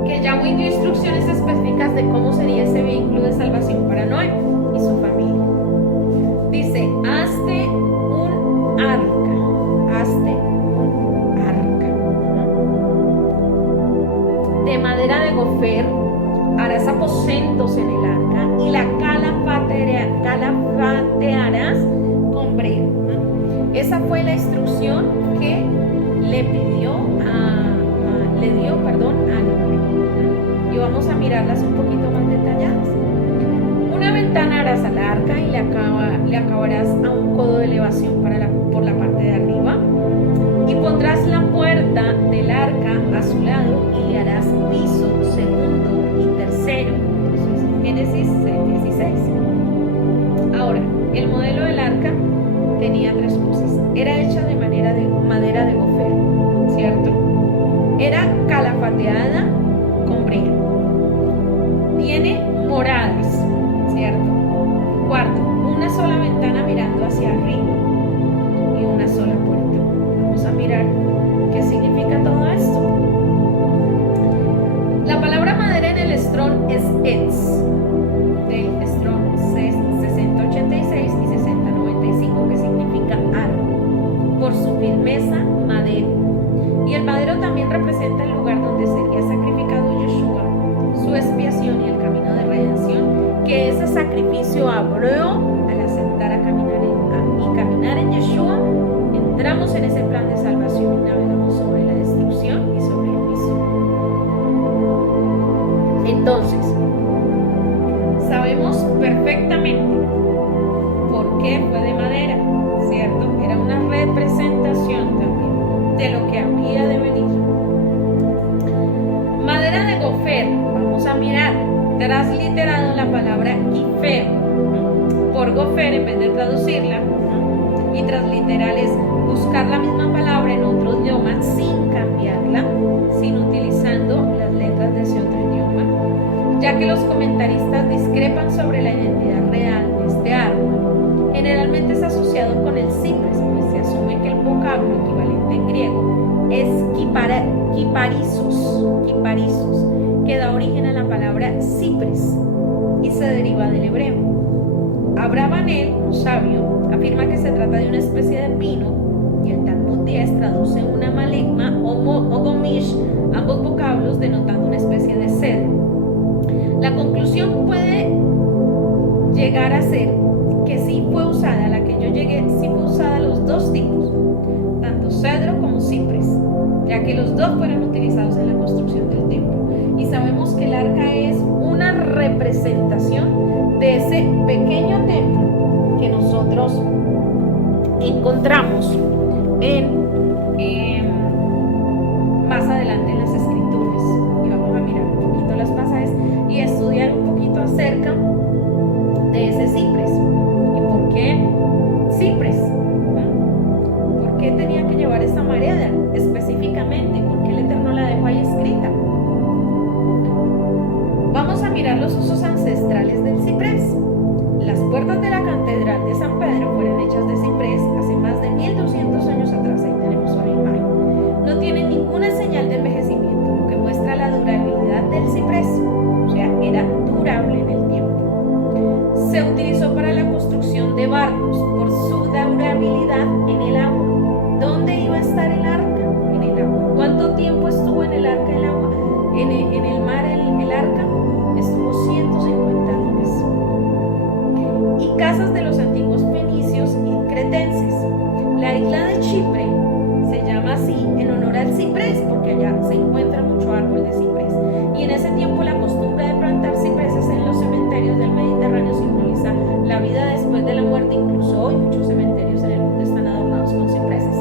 que Yahweh dio instrucciones específicas de cómo sería ese vehículo de salvación para Noé y su familia. Dice, hazte un arca, de madera de gofer, harás aposentos en el arca y la calafatearás con brea. Esa fue la instrucción que le dio a Noé. Y vamos a mirarlas un poquito más detalladas. Una ventana harás al arca y le acabarás a un codo de elevación por la parte de arriba, y pondrás la puerta del arca a su lado y le harás piso segundo y tercero. Eso es Génesis 6:16. Ahora, el modelo del arca tenía tres cosas. Era hecha de madera de gofer, ¿cierto? Era calafateada con brea. Tiene moradas, ¿cierto? Cuarto, una sola ventana mirando hacia arriba y una sola puerta. Vamos a mirar qué significa todo esto. La palabra madera en el Strong es etz, del Strong 6086 y 6095, que significa árbol, por su firmeza, madero. Y el madero también representa el lugar donde sería sacrificado Yeshua, su expiación y el camino de redención que ese sacrificio abrió al aceptar a caminar en Yeshua. Entramos en ese plan de salvación y navegamos sobre la destrucción y sobre el juicio. Entonces, sabemos perfectamente por qué fue de madera, ¿cierto? Era una representación también de lo que habría de venir. Madera de gofer, vamos a mirar, transliterado la palabra gifeo por gofer en vez de traducirla, y transliteral es buscar la misma palabra en otro idioma sin cambiarla, sin utilizando las letras de ese otro idioma, ya que los comentaristas discrepan sobre la identidad real de este árbol. Generalmente es asociado con el cipres, pues se asume que el vocablo equivalente en griego es kiparizos, que da origen a la palabra cipres y se deriva del hebreo. Abravanel, un sabio, afirma que se trata de una especie de pino, y el Talmud 10 traduce una maligma o gomish, ambos vocablos denotando una especie de cedro. La conclusión puede llegar a ser que sí fue usada, a la que yo llegué, sí fue usada los dos tipos, tanto cedro como ciprés, ya que los dos fueron utilizados en la construcción del templo. Y sabemos que el arca es una representación de ese pequeño templo que nosotros encontramos más adelante en las escrituras. Y vamos a mirar un poquito los pasajes y estudiar un poquito acerca de ese ciprés. ¿Y por qué ciprés? ¿Por qué tenía que llevar esa madera específicamente? ¿Por qué el Eterno la dejó ahí escrita? Vamos a mirar los usos ancestrales del ciprés. Las puertas de la catedral de San Pedro fueron hechas de ciprés hace más de 1200 años atrás. Ahí tenemos una imagen. No tiene ninguna señal de envejecimiento, lo que muestra la durabilidad del ciprés. O sea, era durable en el tiempo. Se utilizó para la construcción de barcos por su durabilidad en el agua. ¿Dónde iba a estar el arca? En el agua. ¿Cuánto tiempo estuvo en el arca el agua? En el mar el arca estuvo 150 días. Y casas de los antiguos fenicios y cretenses. La isla de Chipre se llama así en honor al ciprés, porque allá se encuentra mucho árbol de ciprés. Y en ese tiempo la costumbre de plantar cipreses en los cementerios del Mediterráneo simboliza la vida después de la muerte. Incluso hoy muchos cementerios en el mundo están adornados con cipreses.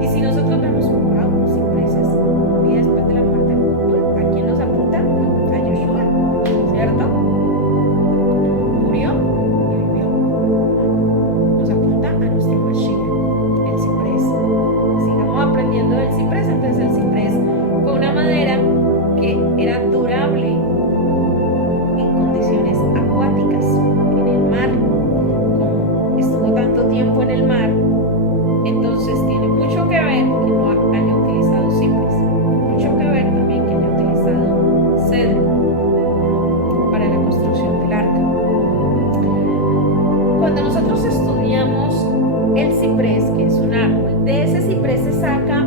Y si nosotros vemos, wow, cipreses, vida después de la muerte, ¿a quién nos apunta? A Yeshua, ¿cierto? Murió y vivió. Nos apunta a nuestro Mashiach, el ciprés. Sigamos aprendiendo del ciprés. Entonces el ciprés fue una madera que era durable en condiciones acuáticas, en el mar. Como estuvo tanto tiempo en el mar, entonces tiene mucho que ver que no haya utilizado ciprés, mucho que ver también que haya utilizado cedro para la construcción del arca. Cuando nosotros estudiamos el ciprés, que es un árbol, de ese ciprés se saca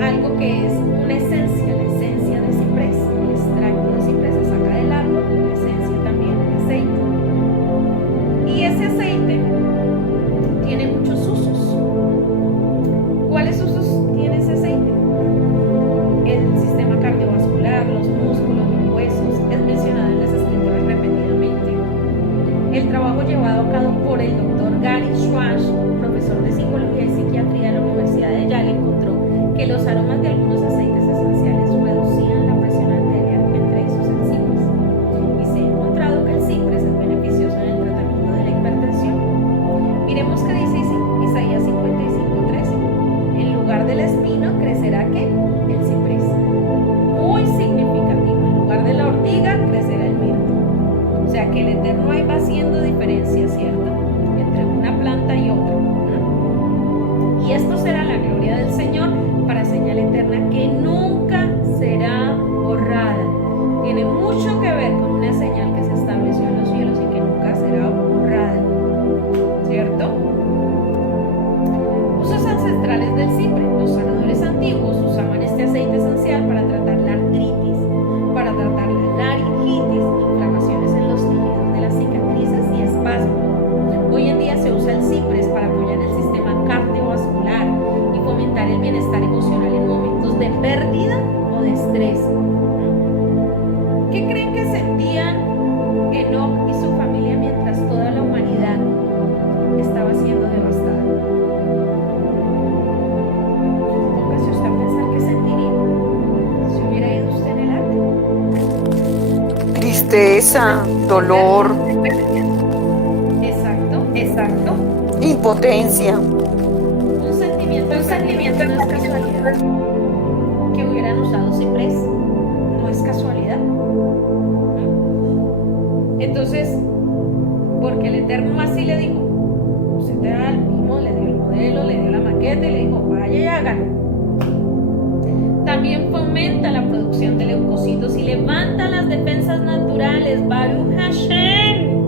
algo que es una esencia, la esencia de ciprés. El extracto de ciprés se saca del árbol, la esencia también, el aceite. Y ese aceite tiene muchos usos. ¿Cuáles usos tiene ese aceite? El sistema cardiovascular, los músculos, los huesos, es mencionado en las escrituras repetidamente. El trabajo llevado a cabo por el doctor Gary Schwartz, profesor de psicología y psiquiatría de la Universidad de Yale, encontró que los aromas de algunos aceites esenciales reducían la presión arterial, entre esos el ciprés. Y se ha encontrado que el ciprés es beneficioso en el tratamiento de la hipertensión. Miremos qué dice Isaías 55:13. En lugar del espino crecerá ¿qué? El ciprés. Muy significativo. En lugar de la ortiga crecerá el mirto. O sea que el Eterno ahí va haciendo diferencia, ¿cierto? Entre una planta y otra. Y esto será la gloria del Señor para señal eterna que nunca será borrada. Tiene mucho que ver con una señal que se estableció en los cielos y que nunca será borrada, ¿cierto? Usos ancestrales del cipre. Los sanadores antiguos usaban este aceite esencial para tratar la artritis, para tratar la laringitis, inflamaciones en los tejidos de las cicatrices y espasmos. Hoy en día se usa el ciprés para apoyar el sistema cardiovascular y fomentar el bienestar emocional en momentos de pérdida o de estrés. ¿Qué creen que sentían Enoc y su familia mientras toda la humanidad estaba siendo devastada? Póngase usted a pensar qué sentiría si hubiera ido usted en el arca. Tristeza, dolor, Exacto. impotencia. Un sentimiento no es casualidad. Que hubieran usado ciprés no es casualidad. Entonces, porque el Eterno así le dijo, usted te da el mismo, le dio el modelo, le dio la maqueta y le dijo, vaya y hágalo. También fomenta la producción de leucocitos y levanta las defensas naturales. Baruch Hashem.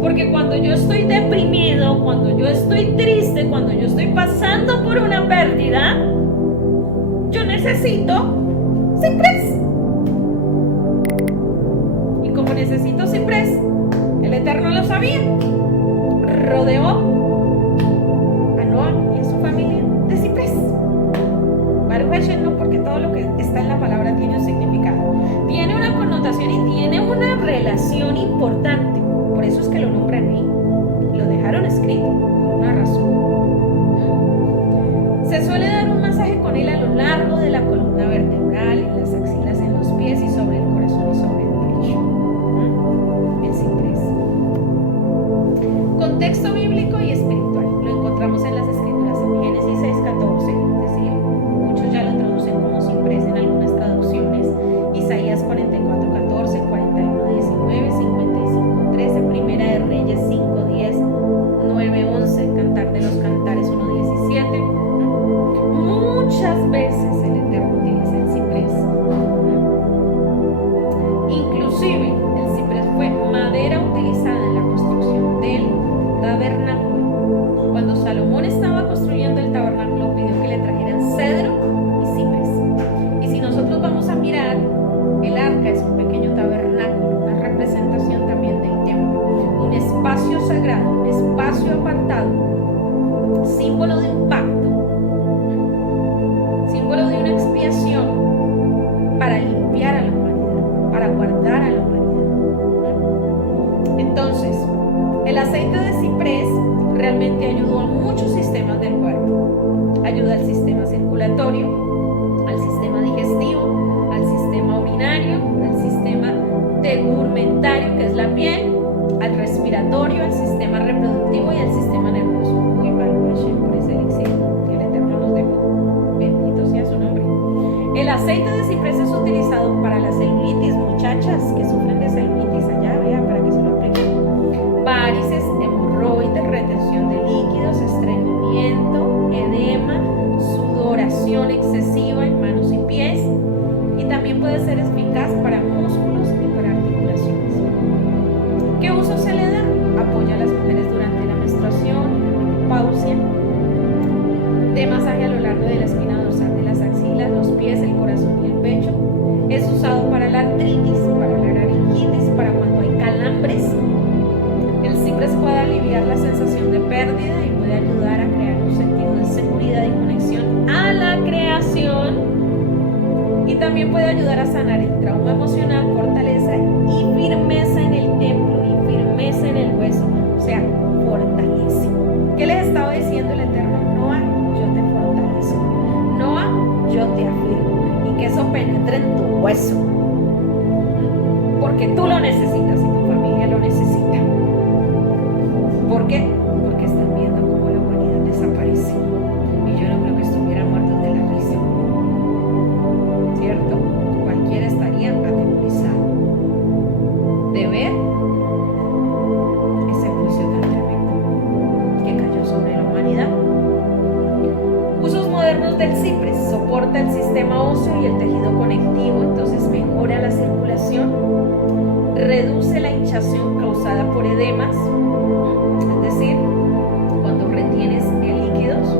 Porque cuando yo estoy deprimido, cuando yo estoy triste, cuando yo estoy pasando por una pérdida, yo necesito ciprés. Y como necesito ciprés, el el Eterno lo sabía, rodeó a Noah y a su familia de ciprés. Baruch Hashem, no, porque todo lo que está en la palabra tiene un significado, tiene una connotación y tiene una relación importante. Por eso es que lo nombran ahí, lo dejaron escrito por una razón. Se suele dar un masaje con él a lo largo de la columna vertebral, en las axilas, en los pies y sobre el corazón y sobre el pecho. El ciprés. Contexto bíblico y espiritual. Lo encontramos en las escrituras en Génesis 6:14, es decir, muchos ya lo traducen como ciprés en algunas traducciones. Isaías 44:14, 41:19, 55:13, Primera de Reyes 5:10, 9:11, Cantar de los Cantares 1:17. Muchas veces el Eterno utiliza el ciprés. Inclusive el ciprés fue madera utilizada en la construcción del tabernáculo. Cuando Salomón estaba construyendo el tabernáculo, pidió que le trajeran cedro y ciprés. Y si nosotros vamos a mirar, el arca es un pequeño tabernáculo, una representación también del templo, un espacio sagrado, un espacio apartado, símbolo de un pacto, símbolo de una expiación para limpiar a la humanidad, para guardar a la humanidad. Entonces, el aceite de ciprés realmente ayudó a muchos sistemas del cuerpo. Ayuda al sistema circulatorio, al sistema digestivo, al sistema urinario, al sistema tegumentario, que es la piel, al respiratorio, al sistema reproductivo y al sistema nervioso. Muy Baruch Hashem por ese elixir que el Eterno nos dejó. Bendito sea su nombre. El aceite de ciprés es utilizado para la celulitis, muchachas que sufren de celulitis, allá vea para que se lo apliquen. Varices, hemorroides, retención de líquidos, estreñimiento, edema, sudoración excesiva en manos y pies, y también puede ser eficaz para músculos y para articulaciones. ¿Qué uso se le da? Apoya a las mujeres durante la menstruación, la menopausia, de masaje a lo largo de la espina dorsal de las axilas, los pies, el corazón y el pecho. Es usado para la artritis, para la laringitis, para cuando hay calambres. El ciprés puede aliviar la sensación de pérdida y puede ayudar a crear un sentido de seguridad y conexión a la creación. Y también puede ayudar a sanar el trauma emocional, fortaleza y firmeza en el templo y firmeza en el hueso. O sea, fortalece. ¿Qué les estaba diciendo el Eterno? Noah, yo te fortalezco. Noah, yo te afirmo. Y que eso penetre en tu hueso. Porque tú lo necesitas y tu familia lo necesita. ¿Por qué? Porque están viendo cómo la humanidad desaparece. Y yo no creo que estuviera muerto de la risa. ¿Cierto? Cualquiera estaría atemorizado de ver ese juicio tan tremendo que cayó sobre la humanidad. Usos modernos del ciprés: soporta el sistema óseo y el tejido conectivo, entonces mejora la circulación, reduce la hinchazón causada por edemas, es decir, cuando retienes líquidos,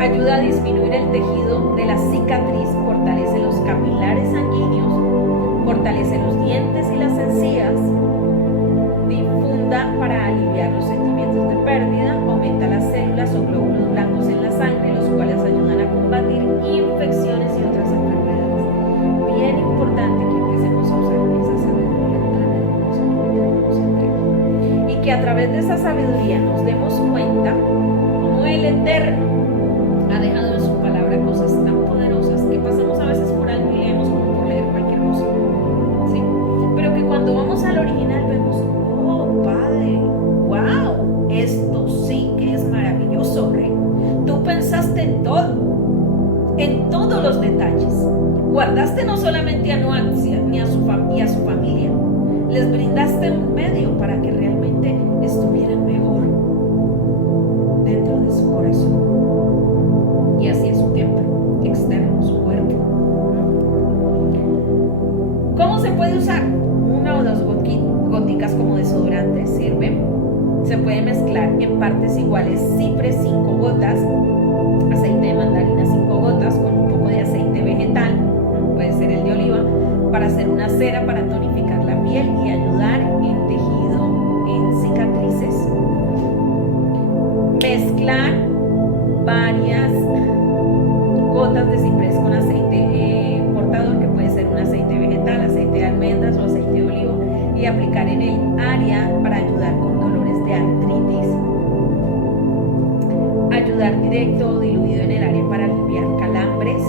ayuda a disminuir el tejido de la cicatriz, fortalece los capilares sanguíneos, fortalece los dientes y las encías, difunda para aliviar los sentimientos de pérdida, aumenta las células o glóbulos blancos en la sangre, los cuales ayudan a combatir infecciones y otras enfermedades. Bien importante que empecemos a usar esa sabiduría tan hermosa que tenemos entre, y que a través de esa sabiduría nos demos cuenta cómo el Eterno ha dejado en su palabra cosas tan poderosas que pasamos a veces por algo y leemos como por leer cualquier cosa, ¿sí? Pero que cuando vamos al original vemos, oh Padre, wow, esto sí que es maravilloso, Rey. Tú pensaste en todos los detalles. Guardaste no solamente a Noah ni a su familia, les brindaste un medio para que realmente estuvieran mejor dentro de su corazón. Y así es su templo externo, su cuerpo. ¿Cómo se puede usar? Una o dos goticas como desodorante sirven. Se puede mezclar en partes iguales ciprés 5 gotas, aceite de mandarina 5 gotas con un poco de aceite vegetal, puede ser el de oliva, para hacer una cera para tonificar la piel y ayudar en tejido varias gotas de ciprés con aceite portador, que puede ser un aceite vegetal, aceite de almendras o aceite de olivo, y aplicar en el área para ayudar con dolores de artritis. Ayudar directo o diluido en el área para aliviar calambres.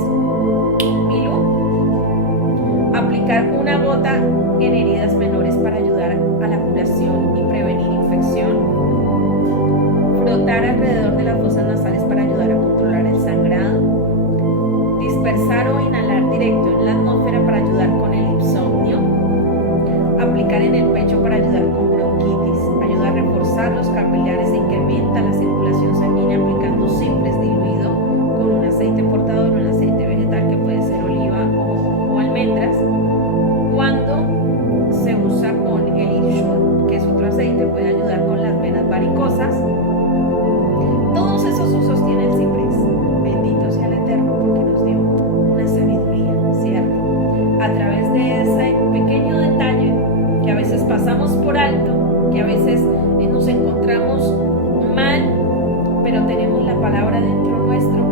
Aplicar una gota en heridas menores para ayudar a la curación y prevenir infección. Frotar alrededor de las fosas nasales para ayudar a controlar el sangrado. Dispersar o inhalar directo en la atmósfera para ayudar con el insomnio. Aplicar en el pecho para ayudar con bronquitis. Ayuda a reforzar los capilares e incrementa la circulación sanguínea aplicando ciprés diluido con un aceite portador, un aceite vegetal que puede ser oliva o almendras. Cuando se usa con el Inshun, que es otro aceite, puede ayudar con las venas varicosas. Todos esos usos tiene el ciprés. Bendito sea el Eterno, porque nos dio una sabiduría, ¿cierto? A través de ese pequeño detalle que a veces pasamos por alto, que a veces nos encontramos mal, pero tenemos la palabra dentro nuestro,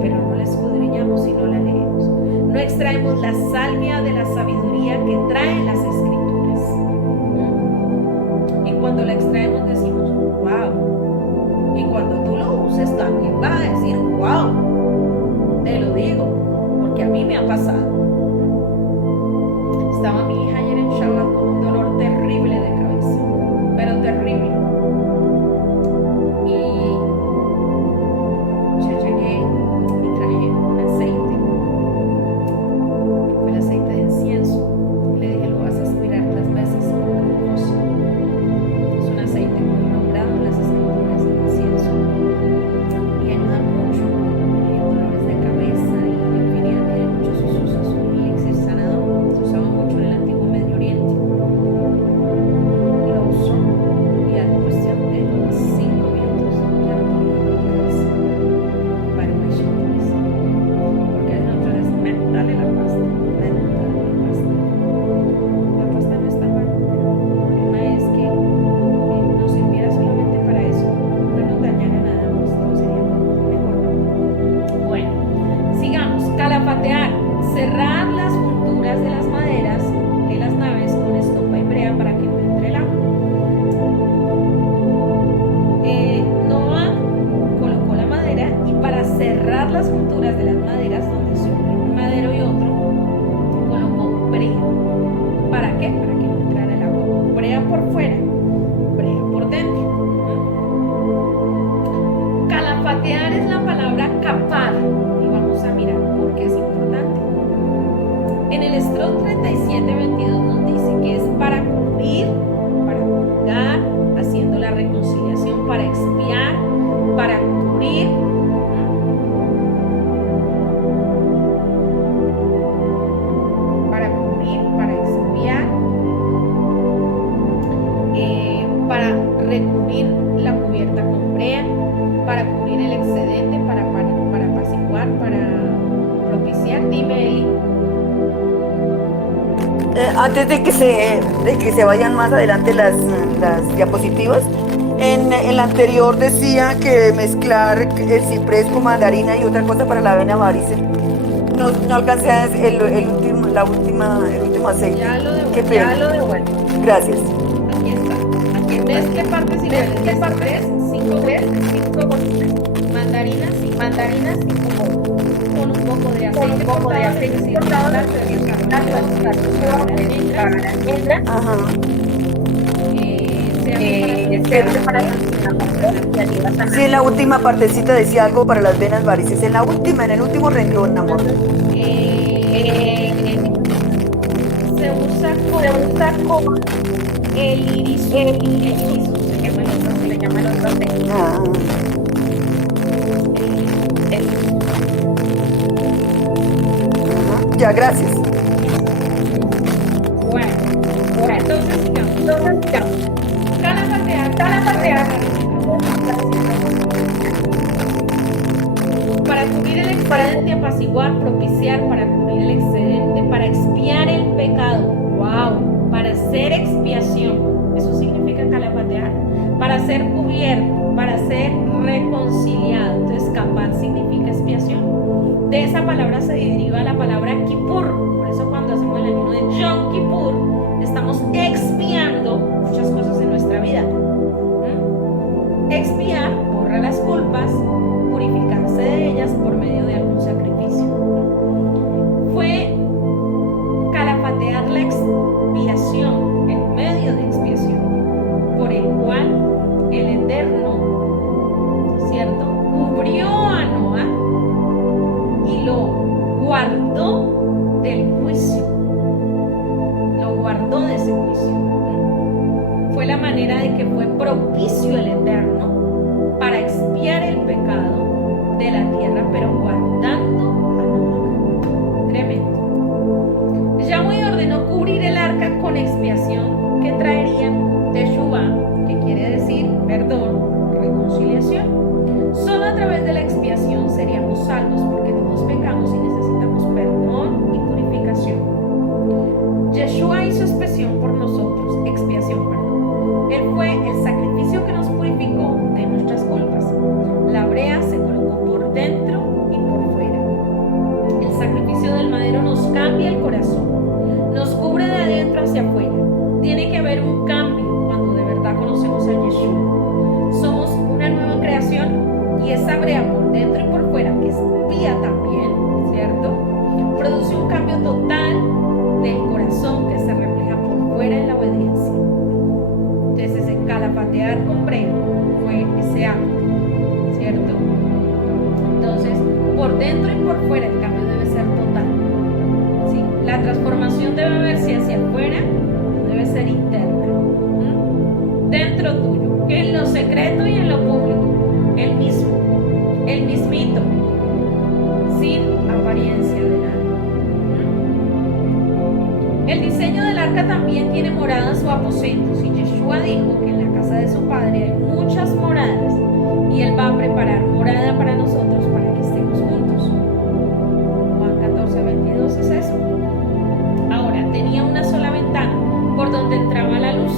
pero no la escudriñamos y no la leemos. No extraemos la salvia de la sabiduría que traen las escrituras. Y cuando la extraemos decimos, wow. Y cuando tú lo uses también vas a decir, wow. Te lo digo, porque a mí me ha pasado. Estaba mi hija ayer en Shabbat con un dolor terrible de cabeza, pero terrible. Y yo llegué y traje un aceite, que fue el aceite de incienso. Y le dije, lo vas a aspirar 3 veces con gozo. Es un aceite muy nombrado en las escrituras, el incienso. Y ayuda mucho en dolores de cabeza y infinidad, tiene muchos usos. Un elixir sanador, se usaba mucho en el antiguo Medio Oriente. Lo usó y a cuestión de 5 minutos ya no tenía dolor de cabeza. Para una chiquitez. Porque a nosotros les dale la pasta. La pasta no está mal, pero el problema es que nos sirviera solamente para eso. No nos dañara nada más, todo sería mejor, ¿no? Bueno, sigamos. Calafatear. Cerrar las junturas de las maderas de las naves con estopa y brea para que no entre el agua. Noah colocó la madera y para cerrar las junturas de las maderas donde se une un madero y otro, colocó brea. ¿Para qué? Para que no entrara el agua. Brea por fuera, brea por dentro. Calafatear es la palabra capar y vamos a mirar por qué es importante. En el Esdras 37:22 nos dice que es para cubrir, para juzgar, haciendo la reconciliación, para expiar, para cubrir. Para cubrir, para expiar, para recubrir la cubierta con brea, para cubrir el excedente, para apaciguar, para propiciar. Dime, Eli. Antes de que se vayan más adelante las diapositivas, en el anterior decía que mezclar el ciprés con mandarina y otra cosa para la vena varice. No alcancé a el último aceite. Ya lo Qué devuelvo. pena. Ya lo devuelvo. Gracias. Aquí está. Aquí en esta parte sí ¿qué parte es? 5 gotitas. Mandarinas, 5 gotas. Con un poco de aceite cortado, Ajá. se hace para Sí, en la última partecita decía algo para las venas varices. En el último renglón, amor. se usa como el iris, se le llama el otro aceite. Ah. Ajá. Ya, gracias. Bueno, entonces sigamos. Calafatear. Para cubrir el excedente, apaciguar, propiciar, para cubrir el excedente, para expiar el pecado. Wow, para hacer expiación. Eso significa calafatear. Para ser cubierto, para ser reconciliado. Entonces, capar significa expiación. De esa palabra se deriva la palabra Kippur. Por eso cuando hacemos el ayuno de Yom Kippur, estamos expiando muchas cosas en nuestra vida. Expiar borra las culpas, purificarse de ellas por medio de algún sacrificio. Fue calafatear la expiación, el medio de expiación, por el cual el Eterno, ¿cierto?, cubrió a Noah y lo guardó del juicio, lo guardó de ese juicio. Fue la manera de que fue propicio el Eterno para expiar el pecado de la tierra, pero guardando a Noah. Tremendo. Yahweh ordenó cubrir el arca con expiación que traería Teshuvah, que quiere decir perdón, reconciliación. Solo a través de la expiación seríamos salvos, porque todos pecamos y necesitamos perdón y purificación. Yeshua hizo expiación por nosotros, Él fue el sacrificio que nos purificó de nuestras culpas. La brea se colocó por dentro y por fuera. El sacrificio del madero nos cambia el corazón, nos cubre de adentro hacia afuera. Tiene que haber un cambio cuando de verdad conocemos a Yeshua. Somos una nueva creación y esa brea por dentro y por fuera, que espía también, ¿cierto?, produce un cambio total del corazón que se refleja por fuera en la obediencia. Entonces ese calafatear con brea fue ese acto, ¿cierto? Entonces, por dentro y por fuera el cambio debe ser total, ¿sí? La transformación debe verse hacia afuera, debe ser interna, dentro tuyo, en lo secreto y en lo público, el mismo, el mismito, sin apariencia de nada. El diseño del arca también tiene moradas o aposentos, y Yeshua dijo que en la casa de su padre hay muchas moradas y él va a preparar morada para nosotros para que estemos juntos. Juan 14:22 es eso. Ahora, tenía una sola ventana por donde entraba la luz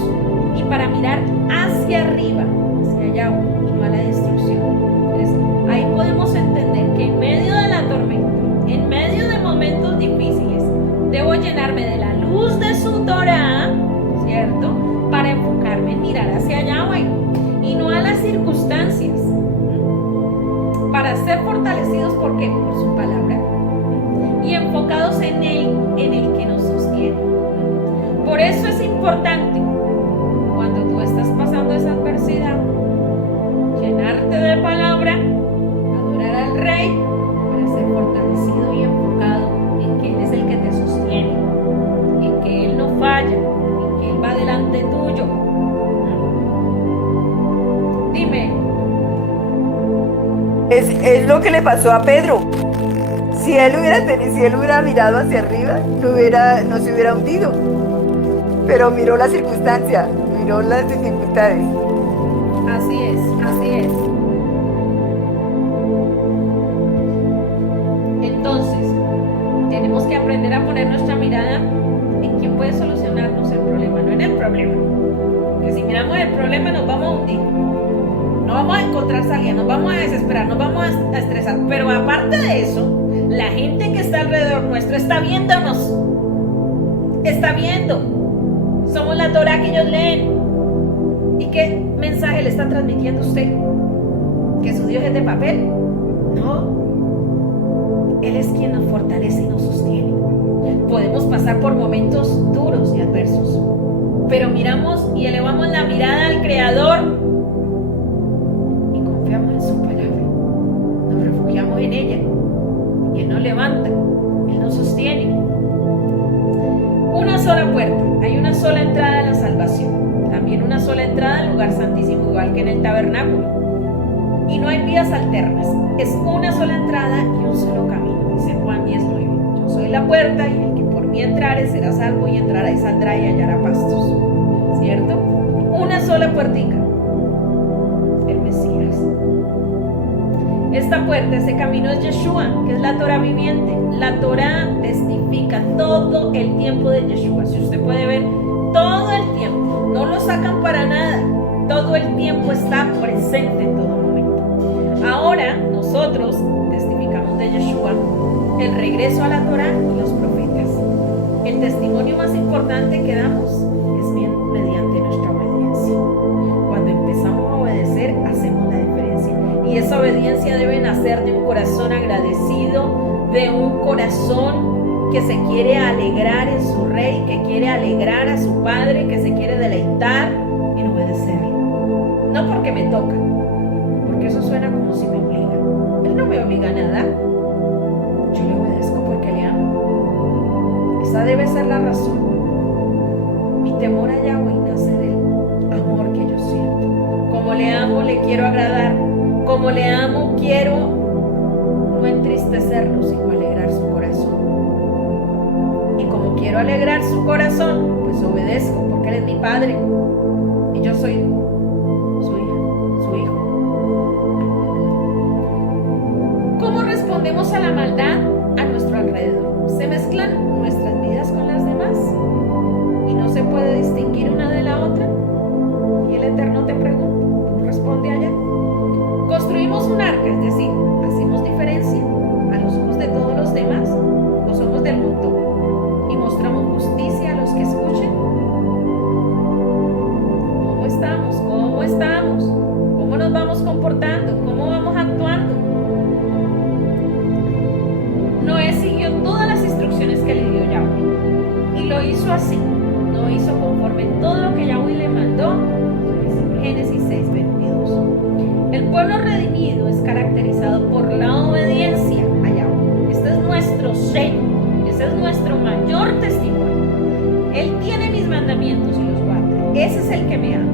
y para mirar hacia arriba, hacia Yahweh y no a la destrucción. Entonces, ahí podemos entender que en medio de la tormenta, en medio de momentos difíciles, debo llenarme de la luz de su Torah, ¿cierto?, para enfocarme en mirar hacia Yahweh y no a las circunstancias, para ser fortalecidos por qué, por su palabra, y enfocados en el que nos sostiene. Por eso es importante, cuando tú estás pasando esa adversidad, llenarte de palabra, adorar al Rey, para ser fortalecido y enfocado en que Él es el que te sostiene, en que Él no falla, en que Él va delante tuyo. Dime. Es lo que le pasó a Pedro. Si él hubiera mirado hacia arriba, no se hubiera hundido. Pero miró la circunstancia, miró las dificultades. Así es, así es. Entonces, tenemos que aprender a poner nuestra mirada en quién puede solucionarnos el problema, no en el problema. Porque si miramos el problema nos vamos a hundir, no vamos a encontrar salida, nos vamos a desesperar, nos vamos a estresar. Pero aparte de eso, la gente que está alrededor nuestro está viéndonos, está viendo. Somos la Torah que ellos leen. ¿Y qué mensaje le está transmitiendo usted? ¿Que su Dios es de papel? No. Él es quien nos fortalece y nos sostiene. Podemos pasar por momentos duros y adversos, pero miramos y elevamos la mirada al Creador y confiamos en su palabra. Nos refugiamos en ella y Él nos levanta, Él nos sostiene. Una sola puerta, hay una sola entrada a la salvación, también una sola entrada al lugar santísimo, igual que en el tabernáculo. Y no hay vías alternas, es una sola entrada y un solo camino, dice Juan 10:9. Yo soy la puerta y el que por mí entrare será salvo, y entrará y saldrá y hallará pastos, ¿cierto? Una sola puertica, el Mesías. Esta puerta, ese camino es Yeshua, que es la Torah viviente. La Torah testifica todo el tiempo de Yeshua. Si usted puede ver, todo el tiempo, no lo sacan para nada. Todo el tiempo está presente en todo momento. Ahora nosotros testificamos de Yeshua, el regreso a la Torá y los profetas. El testimonio más importante que damos es mediante nuestra obediencia. Cuando empezamos a obedecer, hacemos la diferencia. Y esa obediencia debe nacer de un corazón agradecido, de un corazón que se quiere alegrar en su Rey, que quiere alegrar a su Padre, que se quiere deleitar en obedecerle. No porque me toca, porque eso suena como si me obliga. Él no me obliga a nada. Yo le obedezco porque le amo. Esa debe ser la razón. Mi temor a Yahweh nace del amor que yo siento. Como le amo, le quiero agradar. Como le amo, quiero no entristecerlo, sino alegrar su corazón. Y como quiero alegrar su corazón, pues obedezco, porque Él es mi Padre y yo soy su hija, su hijo. ¿Cómo respondemos a la maldad a nuestro alrededor? Se mezclan nuestras vidas con las demás y no se puede distinguir una de la otra. Y el Eterno te pregunta, ¿tú responde allá? Construimos un arca, es decir, hacemos diferencia a los ojos de todos los demás, o somos del mundo y mostramos justicia a los que escuchen. ¿Cómo estamos? ¿Cómo estamos? ¿Cómo nos vamos comportando? ¿Cómo vamos actuando? Noé siguió todas las instrucciones que le dio Yahweh y lo hizo así, no hizo conforme todo lo que Yahweh le mandó. Génesis 6:22. El pueblo redimido es caracterizado por la obediencia a Yahweh. Este es nuestro sello, ese es nuestro mayor testimonio. Él tiene mis mandamientos y los guarda. Ese es el que me ama.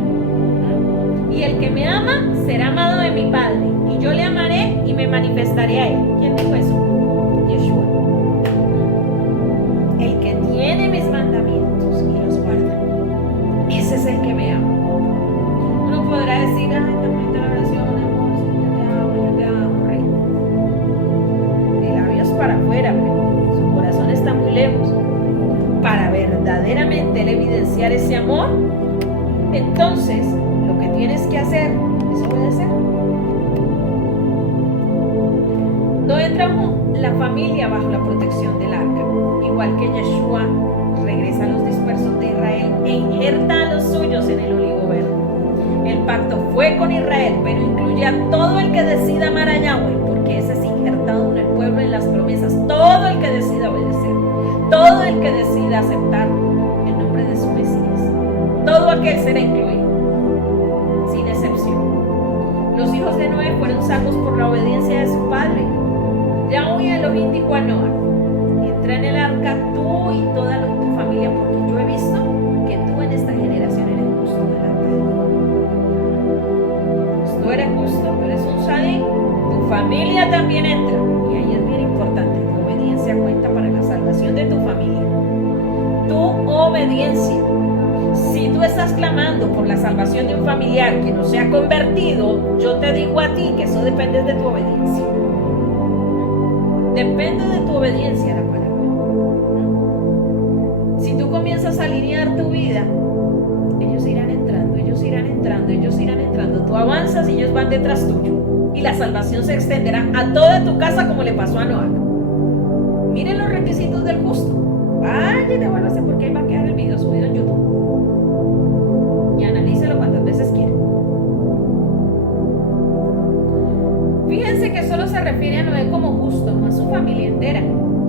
Y el que me ama será amado de mi Padre, y yo le amaré y me manifestaré a él. ¿Quién dijo eso? Yeshua. El que tiene mis mandamientos y los guarda, ese es el que me ama. Uno podrá decir, ay, tan bonita la oración, amor, yo te amo, Rey. De labios para afuera, pero su corazón está muy lejos. Para verdaderamente evidenciar ese amor, entonces lo que tienes que hacer es obedecer. No trajo la familia bajo la protección del arca, igual que Yeshua regresa a los dispersos de Israel e injerta a los suyos en el olivo verde. El pacto fue con Israel, pero incluye a todo el que decida amar a Yahweh, porque ese es injertado en el pueblo en las promesas. Todo el que decida obedecer, todo el que decida aceptar el nombre de su Mesías, todo aquel será incluido, sin excepción. Los hijos de Noé fueron salvos por la obediencia de su padre. Yahweh Elohim dijo a Noé: entra en el arca tú y toda tu familia, porque yo he visto que tú en esta generación eres justo delante de mí. Pues tú eres justo, tú eres un sadí, tu familia también entra. Y ahí es bien importante, tu obediencia cuenta para la salvación de tu familia. Tu obediencia. Si tú estás clamando por la salvación de un familiar que no se ha convertido, yo te digo a ti que eso depende de tu obediencia. Depende de tu obediencia a la palabra. Si tú comienzas a alinear tu vida, ellos irán entrando, ellos irán entrando, ellos irán entrando. Tú avanzas y ellos van detrás tuyo. Y la salvación se extenderá a toda tu casa como le pasó a Noé. Miren los requisitos del justo. Vaya y devuélvase porque ahí va a quedar el video subido en YouTube. Y analícelo cuantas veces quiera. Fíjense que solo se refiere a Noé como justo, no a su familia entera.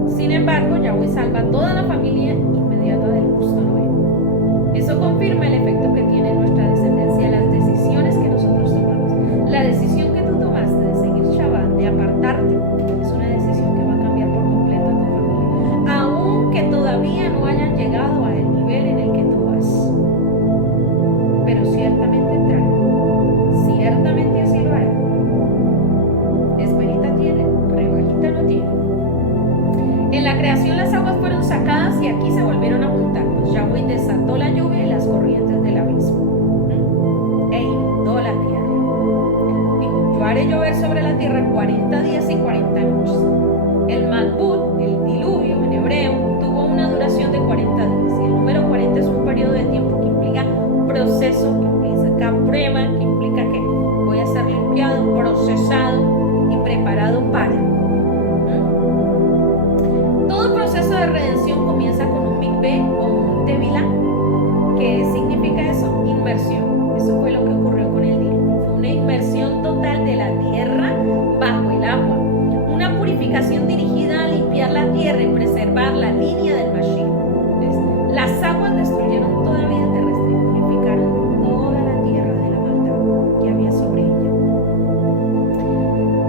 Sin embargo, Yahweh salva a toda la familia inmediata del justo Noé. Eso confirma el efecto que tiene en nuestra descendencia las decisiones que nosotros tomamos. La decisión que tú tomaste de seguir Shabbat, de apartarte, es una decisión que va a cambiar por completo a tu familia. Aunque todavía no hayan llegado al nivel en el que tú vas. Pero ciertamente entrarán. Ciertamente así lo harán. Esperita tiene, rebajita no tiene. En la creación las aguas fueron sacadas y aquí se volvieron a juntar, pues Yahweh desató la lluvia y las corrientes del abismo e inundó la tierra. Dijo: yo haré llover sobre la tierra 40 días y 40 noches. El Malbut, el diluvio en hebreo, tuvo una duración de 40 días y el número 40 es un periodo de tiempo que implica proceso, que implica prueba, que implica que voy a ser limpiado, procesado, para. Todo proceso de redención comienza con un mikveh o un tevilá. ¿Qué significa eso? Inmersión. Eso fue lo que ocurrió con el diluvio. Fue una inmersión total de la tierra bajo el agua. Una purificación dirigida a limpiar la tierra y preservar la línea del Mashiach. Las aguas destruyeron toda vida terrestre y purificaron toda la tierra de la maldad que había sobre ella.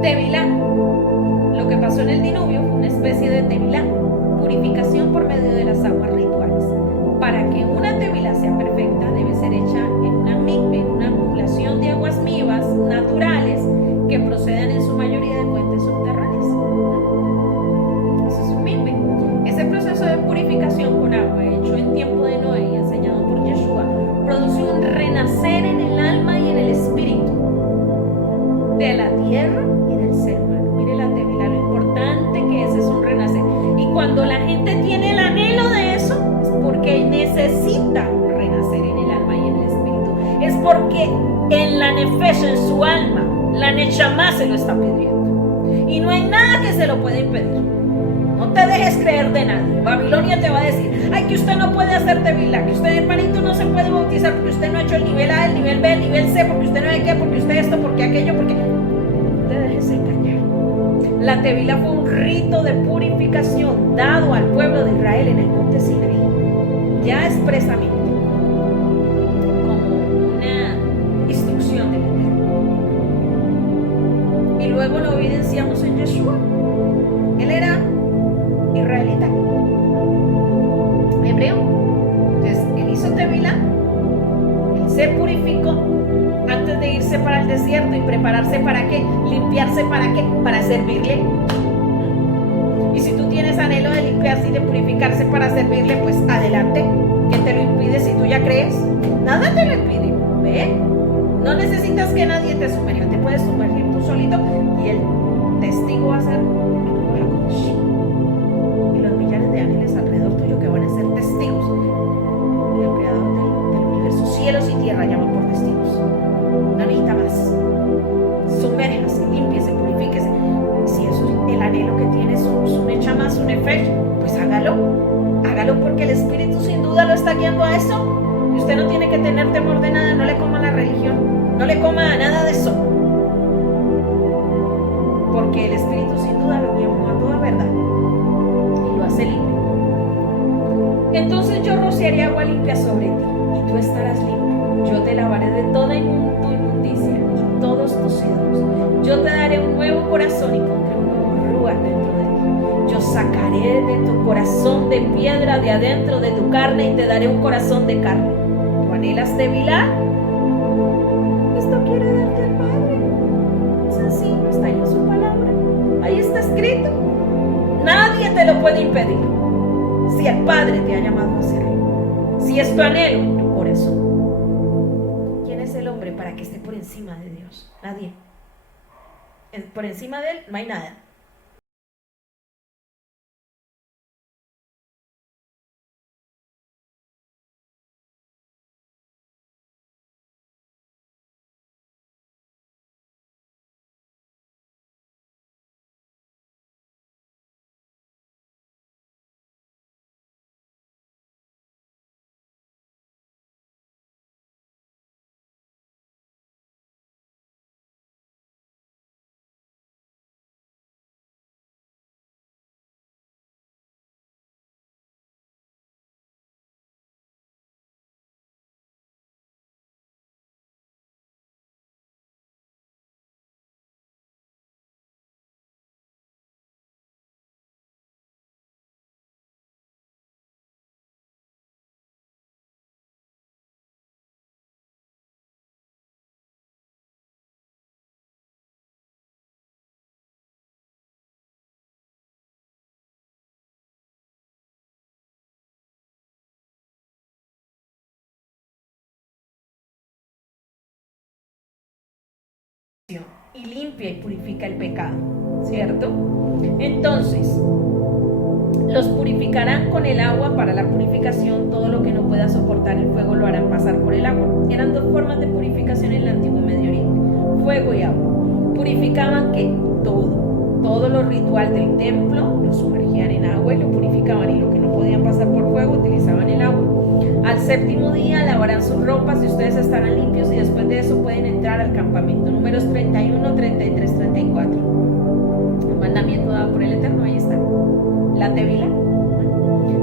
Tevilá. Lo que pasó en el diluvio fue una especie de tevilá, purificación por medio de las aguas rituales. Para que una tevilá sea perfecta, debe ser hecha en una mikveh, en una acumulación de aguas vivas naturales que procedan en su mayoría de fuentes subterráneas. Eso es un mikveh. Ese proceso de purificación con agua, hecho en tiempo de Noé y enseñado por Yeshua, produce un renacer en el alma y en el espíritu de la tierra y del ser humano. Mire la tevilá, lo importante que es un renacer. Y cuando la gente tiene el anhelo de eso, es porque necesita un renacer en el alma y en el espíritu. Es porque en la nefesh, en su alma, la neshama se lo está pidiendo. Y no hay nada que se lo pueda impedir. No te dejes creer de nadie. Babilonia te va a decir, ay, que usted no puede hacer tevilá, que usted, hermanito, no se puede bautizar porque usted no ha hecho el nivel A, el nivel B, el nivel C, porque usted no hay qué, porque usted esto, porque aquello, porque... No te dejes engañar. La tevilá fue un rito de purificación dado al pueblo de Israel en el monte Sinaí, ya expresamente, como una instrucción del Eterno. Y luego lo evidenciamos en Yeshua. Él era israelita, hebreo. Entonces él hizo tevilá, él se purificó antes de irse para el desierto y prepararse para qué, limpiarse para qué, para servirle. Y si tú tienes anhelo de limpiarse y de purificarse para servirle, pues adelante. ¿Quién te lo impide si tú ya crees? Nada te lo impide. ¿Ve? No necesitas que nadie te sumerja, te puedes sumergir tú solito y el testigo va a ser y los millares de ángeles alrededor tuyo que van a ser testigos. Y el creador del universo, cielos y tierra llaman por testigos. No necesita más. Sumérjase, límpiese, purifíquese. Si eso es el anhelo que tienes, un neshama, un nefesh, pues hágalo. Hágalo porque el Espíritu sin duda lo está guiando a eso. Y usted no tiene que tener temor de nada. No le coma la religión, no le coma nada de eso, porque el Espíritu sin duda lo guía a toda verdad y lo hace libre. Entonces yo rociaré agua limpia sobre ti y tú estarás limpio. Yo te lavaré de toda tu inmundicia y todos tus ídolos. Yo te daré un nuevo corazón y pondré un nuevo ruach dentro de ti. Yo sacaré de tu corazón de piedra de adentro de tu carne y te daré un corazón de carne. ¿Tú anhelas tevilá? Esto quiere darte el Padre. Sencillo, está ahí en su palabra. Ahí está escrito. Nadie te lo puede impedir. Si el Padre te ha llamado a hacerlo, si es tu anhelo en tu corazón. ¿Quién es el hombre para que esté por encima de Dios? Nadie. Por encima de él no hay nada. Y limpia y purifica el pecado, ¿cierto? Entonces, los purificarán con el agua para la purificación. Todo lo que no pueda soportar el fuego lo harán pasar por el agua. Eran dos formas de purificación en el antiguo Medio Oriente: fuego y agua. Purificaban que todo método ritual del templo, lo sumergían en agua y lo purificaban, y lo que no podían pasar por fuego utilizaban el agua. Al séptimo día lavarán sus ropas y ustedes estarán limpios, y después de eso pueden entrar al campamento. Números 31, 33, 34. El mandamiento dado por el Eterno, ahí está. La Tevila.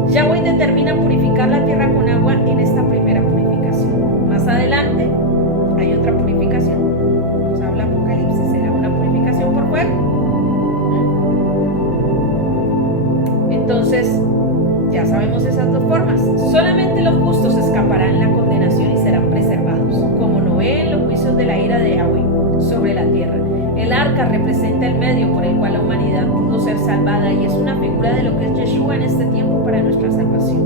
Yahweh determina purificar la tierra con agua en esta primera purificación. Más adelante hay otra purificación. Nos habla Apocalipsis, será una purificación por fuego. Entonces, ya sabemos esas dos formas. Solamente los justos escaparán la condenación y serán preservados, como Noé en los juicios de la ira de Yahweh sobre la tierra. El arca representa el medio por el cual la humanidad pudo ser salvada, y es una figura de lo que es Yeshua en este tiempo para nuestra salvación.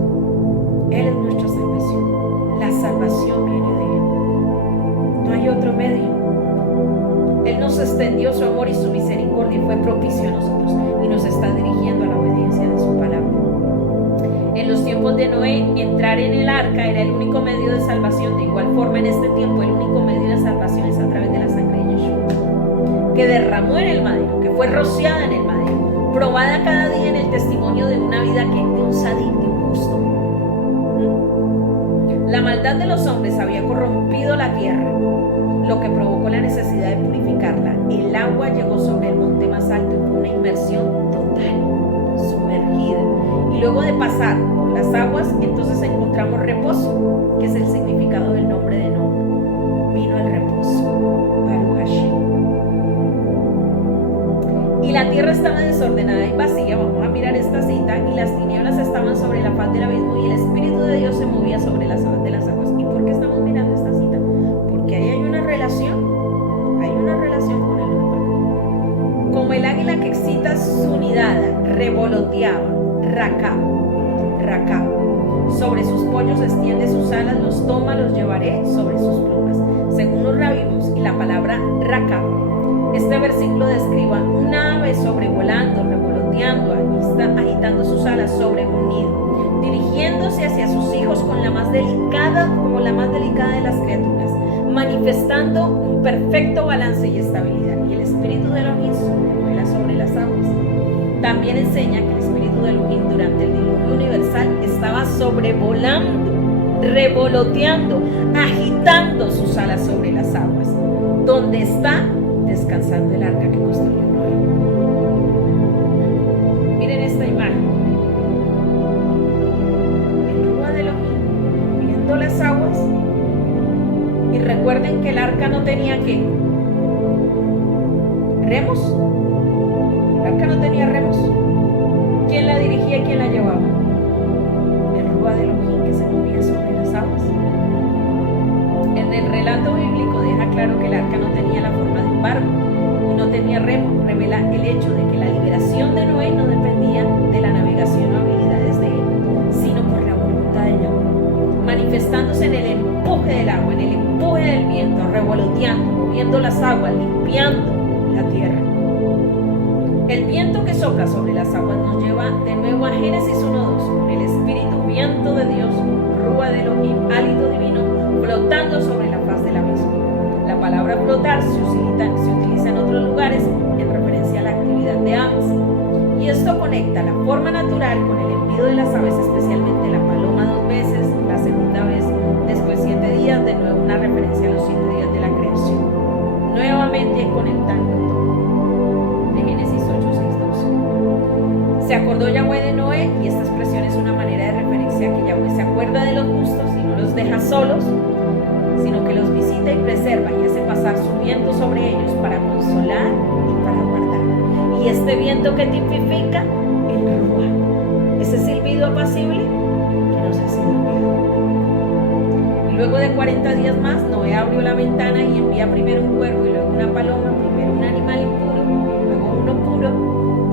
Él es nuestra salvación. La salvación viene de Él. No hay otro medio. Él nos extendió su amor y su misericordia y fue propicio a nosotros, y nos está dirigiendo a la obediencia de su palabra. En los tiempos de Noé, entrar en el arca era el único medio de salvación. De igual forma, en este tiempo, el único medio de salvación es a través de la sangre de Yeshua, que derramó en el madero, que fue rociada en el madero, probada cada día en el testimonio de una vida de un sadí, de un justo. La maldad de los hombres había corrompido la tierra, lo que provocó la necesidad de purificarla. El agua llegó sobre el monte más alto y fue una inmersión total, sumergida. Y luego de pasar por las aguas, entonces encontramos reposo, que es el significado del nombre de Noé. Vino el reposo, Baruch Hashem. Y la tierra estaba desordenada y vacía. Vamos a mirar esta cita. Y las tinieblas estaban sobre la faz del abismo, y el Espíritu de Dios se movía sobre las aguas de las aguas. ¿Y por qué estamos mirando esta cita? Porque ahí hay una relación con el Ruach. Como el águila que excita su nidada, revoloteaba, Rakab, sobre sus pollos extiende sus alas, los toma, los llevaré sobre sus plumas. Según los rabimos, y la palabra Rakab, este versículo describe una ave sobrevolando, revoloteando, agitando sus alas sobre un nido, dirigiéndose hacia sus hijos como la más delicada de las criaturas, manifestando un perfecto balance y estabilidad. Y el espíritu de Elohim vuela sobre las aguas. También enseña que el espíritu de Elohim durante el diluvio universal estaba sobrevolando, revoloteando, agitando sus alas sobre las aguas, donde está descansando el arca que construyó Noé. Miren esta imagen. El Ruach de Elohim viendo las aguas, y recuerden que el arca no tenía ¿qué? Remos. El arca no tenía remos. ¿Quién la dirigía y quién la llevaba? El Ruach de Elohim, que se movía sobre las aguas. En el relato bíblico deja claro que el arca no tenía la forma de un barco y no tenía remo. Revela el hecho de que la liberación de Noé no dependía de la navegación o habilidades de él, sino por la voluntad de Yahweh, manifestándose en el empuje del agua, en el empuje del viento, revoloteando, moviendo las aguas, limpiando la tierra. El viento que sopla sobre las aguas nos lleva de nuevo a Génesis 1:2, con el espíritu viento de Dios, Ruach de Elohim, hálito divino, flotando sobre la faz del abismo. La palabra flotar se utiliza en otros lugares en referencia a la actividad de aves. Y esto conecta la forma natural con el envío de las aves, especialmente la paloma 2 veces, la segunda vez después 7 días, de nuevo una referencia a los 7 días de la creación. Nuevamente conectando todo. De Génesis 8:6-12. Se acordó Yahweh de Noé, y esta expresión es una manera de referencia a que Yahweh se acuerda de los justos y no los deja solos, sino que los visita y preserva y hace pasar su viento sobre ellos para consolar y para guardar. Y este viento que tipifica el Ruach, ese silbido apacible que nos hace enviado. Y luego de 40 días más, Noé abrió la ventana y envía primero un cuervo y luego una paloma, primero un animal impuro y luego uno puro,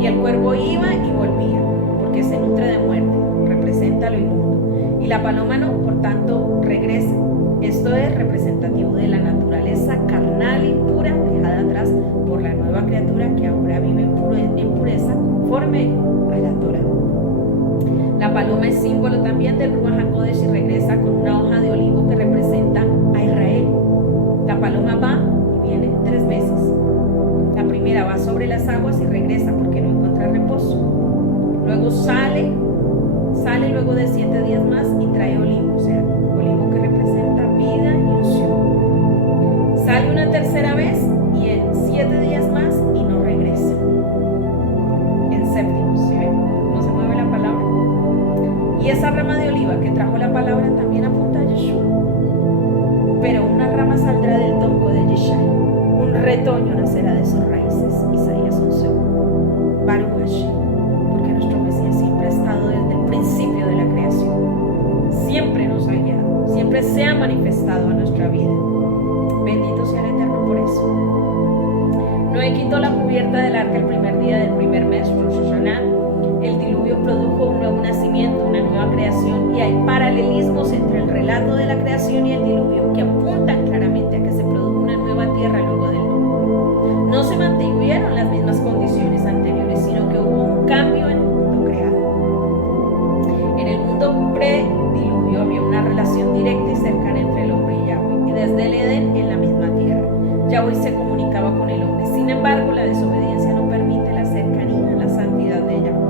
y el cuervo iba y volvía, porque se nutre de muerte, representa lo inmundo, y la paloma no, por tanto regresa. Esto es representativo de la naturaleza carnal e impura dejada atrás por la nueva criatura que ahora vive en pureza conforme a la Torah. La paloma es símbolo también del Ruach HaKodesh y regresa con una hoja de olivo que representa a Israel. La paloma va y viene 3 veces. La primera va sobre las aguas y regresa porque no esposo. Luego sale luego de 7 días más y trae olivo, o sea, olivo que representa vida y unción. Sale una tercera vez y en 7 días más y no regresa. En séptimo, ¿sí ven cómo se mueve la palabra? Y esa rama de oliva que trajo la palabra también apunta a Yeshua. Pero una rama saldrá del tronco de Yeshai, un retoño nacerá de sus raíces. Isaías 11:1. Baruch Hashem, porque nuestro Mesías siempre ha estado desde el principio de la creación. Siempre nos ha guiado, siempre se ha manifestado a nuestra vida. Bendito sea el Eterno por eso. Noé quitó la cubierta del arca el primer día del primer mes, Rosh Hashanah. El diluvio produjo un nuevo nacimiento, una nueva creación, y hay paralelismos entre el relato de la creación y el diluvio que apuntan claramente a que se produjo una nueva tierra luego del diluvio. No se mantuvieron las mismas condiciones anteriores, sino que hubo un cambio en el mundo creado. En el mundo pre-diluvio había una relación directa y cercana entre el hombre y Yahweh, y desde el Edén en la misma tierra. Yahweh se comunicaba con el hombre. Sin embargo, la desobediencia no permite la cercanía, la santidad de Yahweh.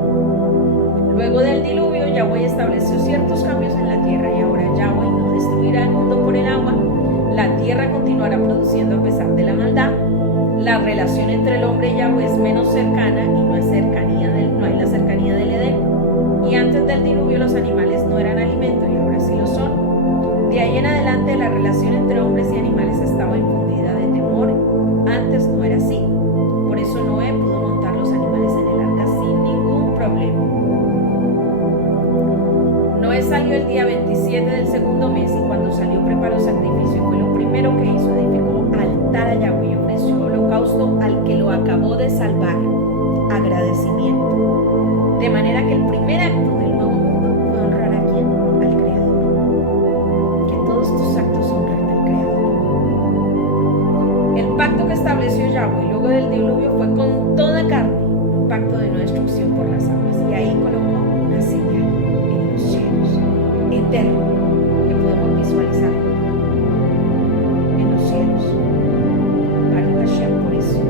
Luego del diluvio, Yahweh estableció ciertos cambios en la tierra y ahora Yahweh no destruirá el mundo por el agua. La tierra continuará produciendo a pesar de la maldad. La relación entre el hombre y Yahweh es menos cercana y no hay la cercanía del Edén. Y antes del diluvio los animales no eran alimento y ahora sí lo son. De ahí en adelante la relación entre hombres y animales estaba infundida de temor. Antes no era así. Por eso Noé pudo montar los animales en el arca sin ningún problema. Noé salió el día 27 del segundo mes y cuando salió preparó sacrificio. Fue lo primero que hizo, edificó altar a Yahweh y ofreció holocausto al que lo acabó de salvar. Agradecimiento. De manera que el primer acto del nuevo mundo fue honrar a quién? Al Creador. Que todos tus actos honren al Creador. El pacto que estableció Yahweh luego del diluvio fue con toda carne, un pacto de no destrucción por las aguas. Y ahí colocó una señal en los cielos, eterno, que podemos visualizar en los cielos. Baruch Hashem por eso,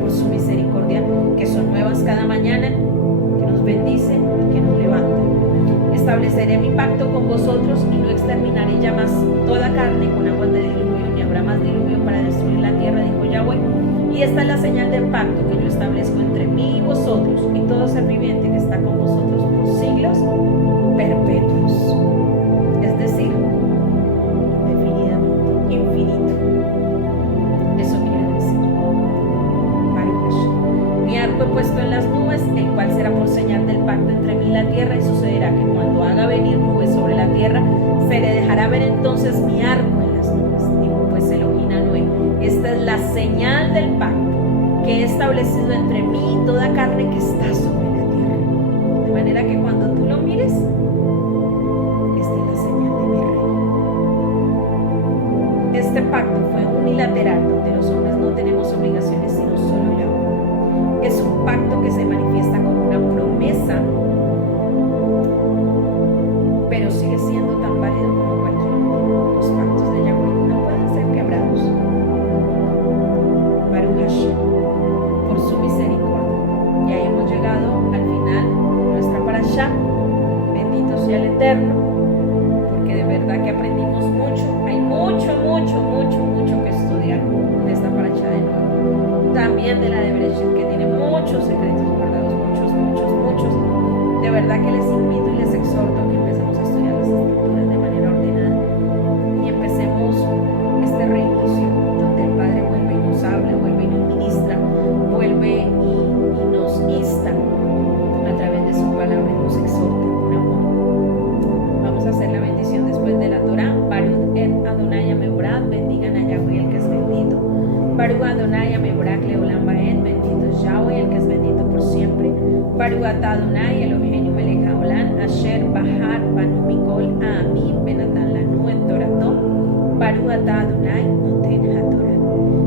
por su misericordia, que son nuevas cada mañana, que nos bendicen y que nos levantan. Estableceré mi pacto con vosotros y no exterminaré ya más toda carne con aguas de diluvio, ni habrá más diluvio para destruir la tierra, dijo Yahweh. Y esta es la señal del pacto que yo establezco entre mí y vosotros y todo ser viviente que está con vosotros por siglos perpetuos. Es decir, definidamente, infinito. Eso quiere decir. Baruch Hashem. Mi arco he puesto en las nubes, el cual será por señal del pacto entre mí y la tierra, y sucederá que cuando haga venir nubes sobre la tierra, se le dejará ver entonces mi arco en las nubes. Dijo pues Elohim a Noé: esta es la señal del pacto que he establecido entre mí y toda carne que está sobre la tierra. De manera que cuando tú lo mires, esta es la señal de mi rey. Este pacto fue unilateral, donde los hombres no tenemos obligaciones sino solo el amor. Es un pacto que se manifiesta como una promesa, pero sigue siendo tan válido como cualquier otro. Los pactos de Yahweh no pueden ser quebrados. Baruch Hashem, por su misericordia. Ya hemos llegado al final de nuestra parashá. Bendito sea el Eterno, porque de verdad que aprendimos mucho. Hay mucho que estudiar de esta parashá de nuevo. También de la de Bereshit, que tiene muchos secretos guardados, muchos. De verdad que les invito y les exhorto a que empecemos a estudiar las escrituras de manera ordenada y empecemos este reinicio donde el Padre vuelve y nos habla, vuelve y nos ministra, vuelve y nos insta a través de su palabra y nos exhorta con amor. Vamos a hacer la bendición después de la Torah. Baruch et Adonai Meborah, bendigan a Yahweh el que es bendito. Baruch Adonai Meborah Leolam Baed, bendito es Yahweh el que es bendito por siempre. Baruch atah Adonai Eloheinu melech haolam asher bahar banu mikol ha'amim benatan lanu et torato. Baruch atah Adonai noten haTorah.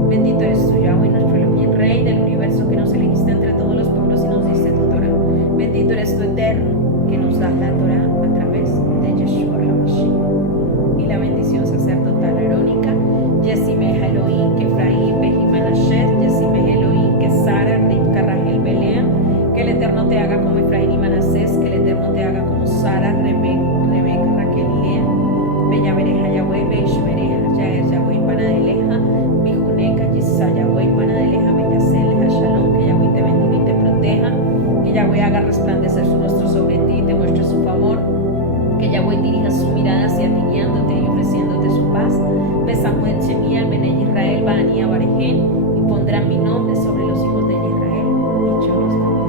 Bendito eres tú, Yahweh, nuestro Elohim, Rey del universo, que nos elegiste entre todos los pueblos y nos diste tu Torah. Bendito eres tú, Eterno, que nos das la Torah a través de Yeshua HaMashiach. Y la bendición sacerdotal arónica: Yesimeh Elohim, que Efraín, Behi Manashet, Yesimeh Elohim, que Sara, Rivka, Rachel, Belea, que Que el Eterno te haga como Efraín y Manasés, que el Eterno te haga como Sara, Rebeca, Raquel y Lea. Bella Bereja Yahweh, Beish Bereja, Yaer Yahweh, Panadeleja, Bijuneca, Yisa Yahweh, Panadeleja, Bellaceleja, Shalom, que Yahweh te bendiga y te proteja, que Yahweh haga resplandecer su rostro sobre ti y te muestre su favor, que Yahweh dirija su mirada hacia ti, guiándote y ofreciéndote su paz. Besamuel, Shemiel, Benay Israel, Baanía, Barején, y pondrán mi nombre sobre los hijos de Israel, y yo los bendigo.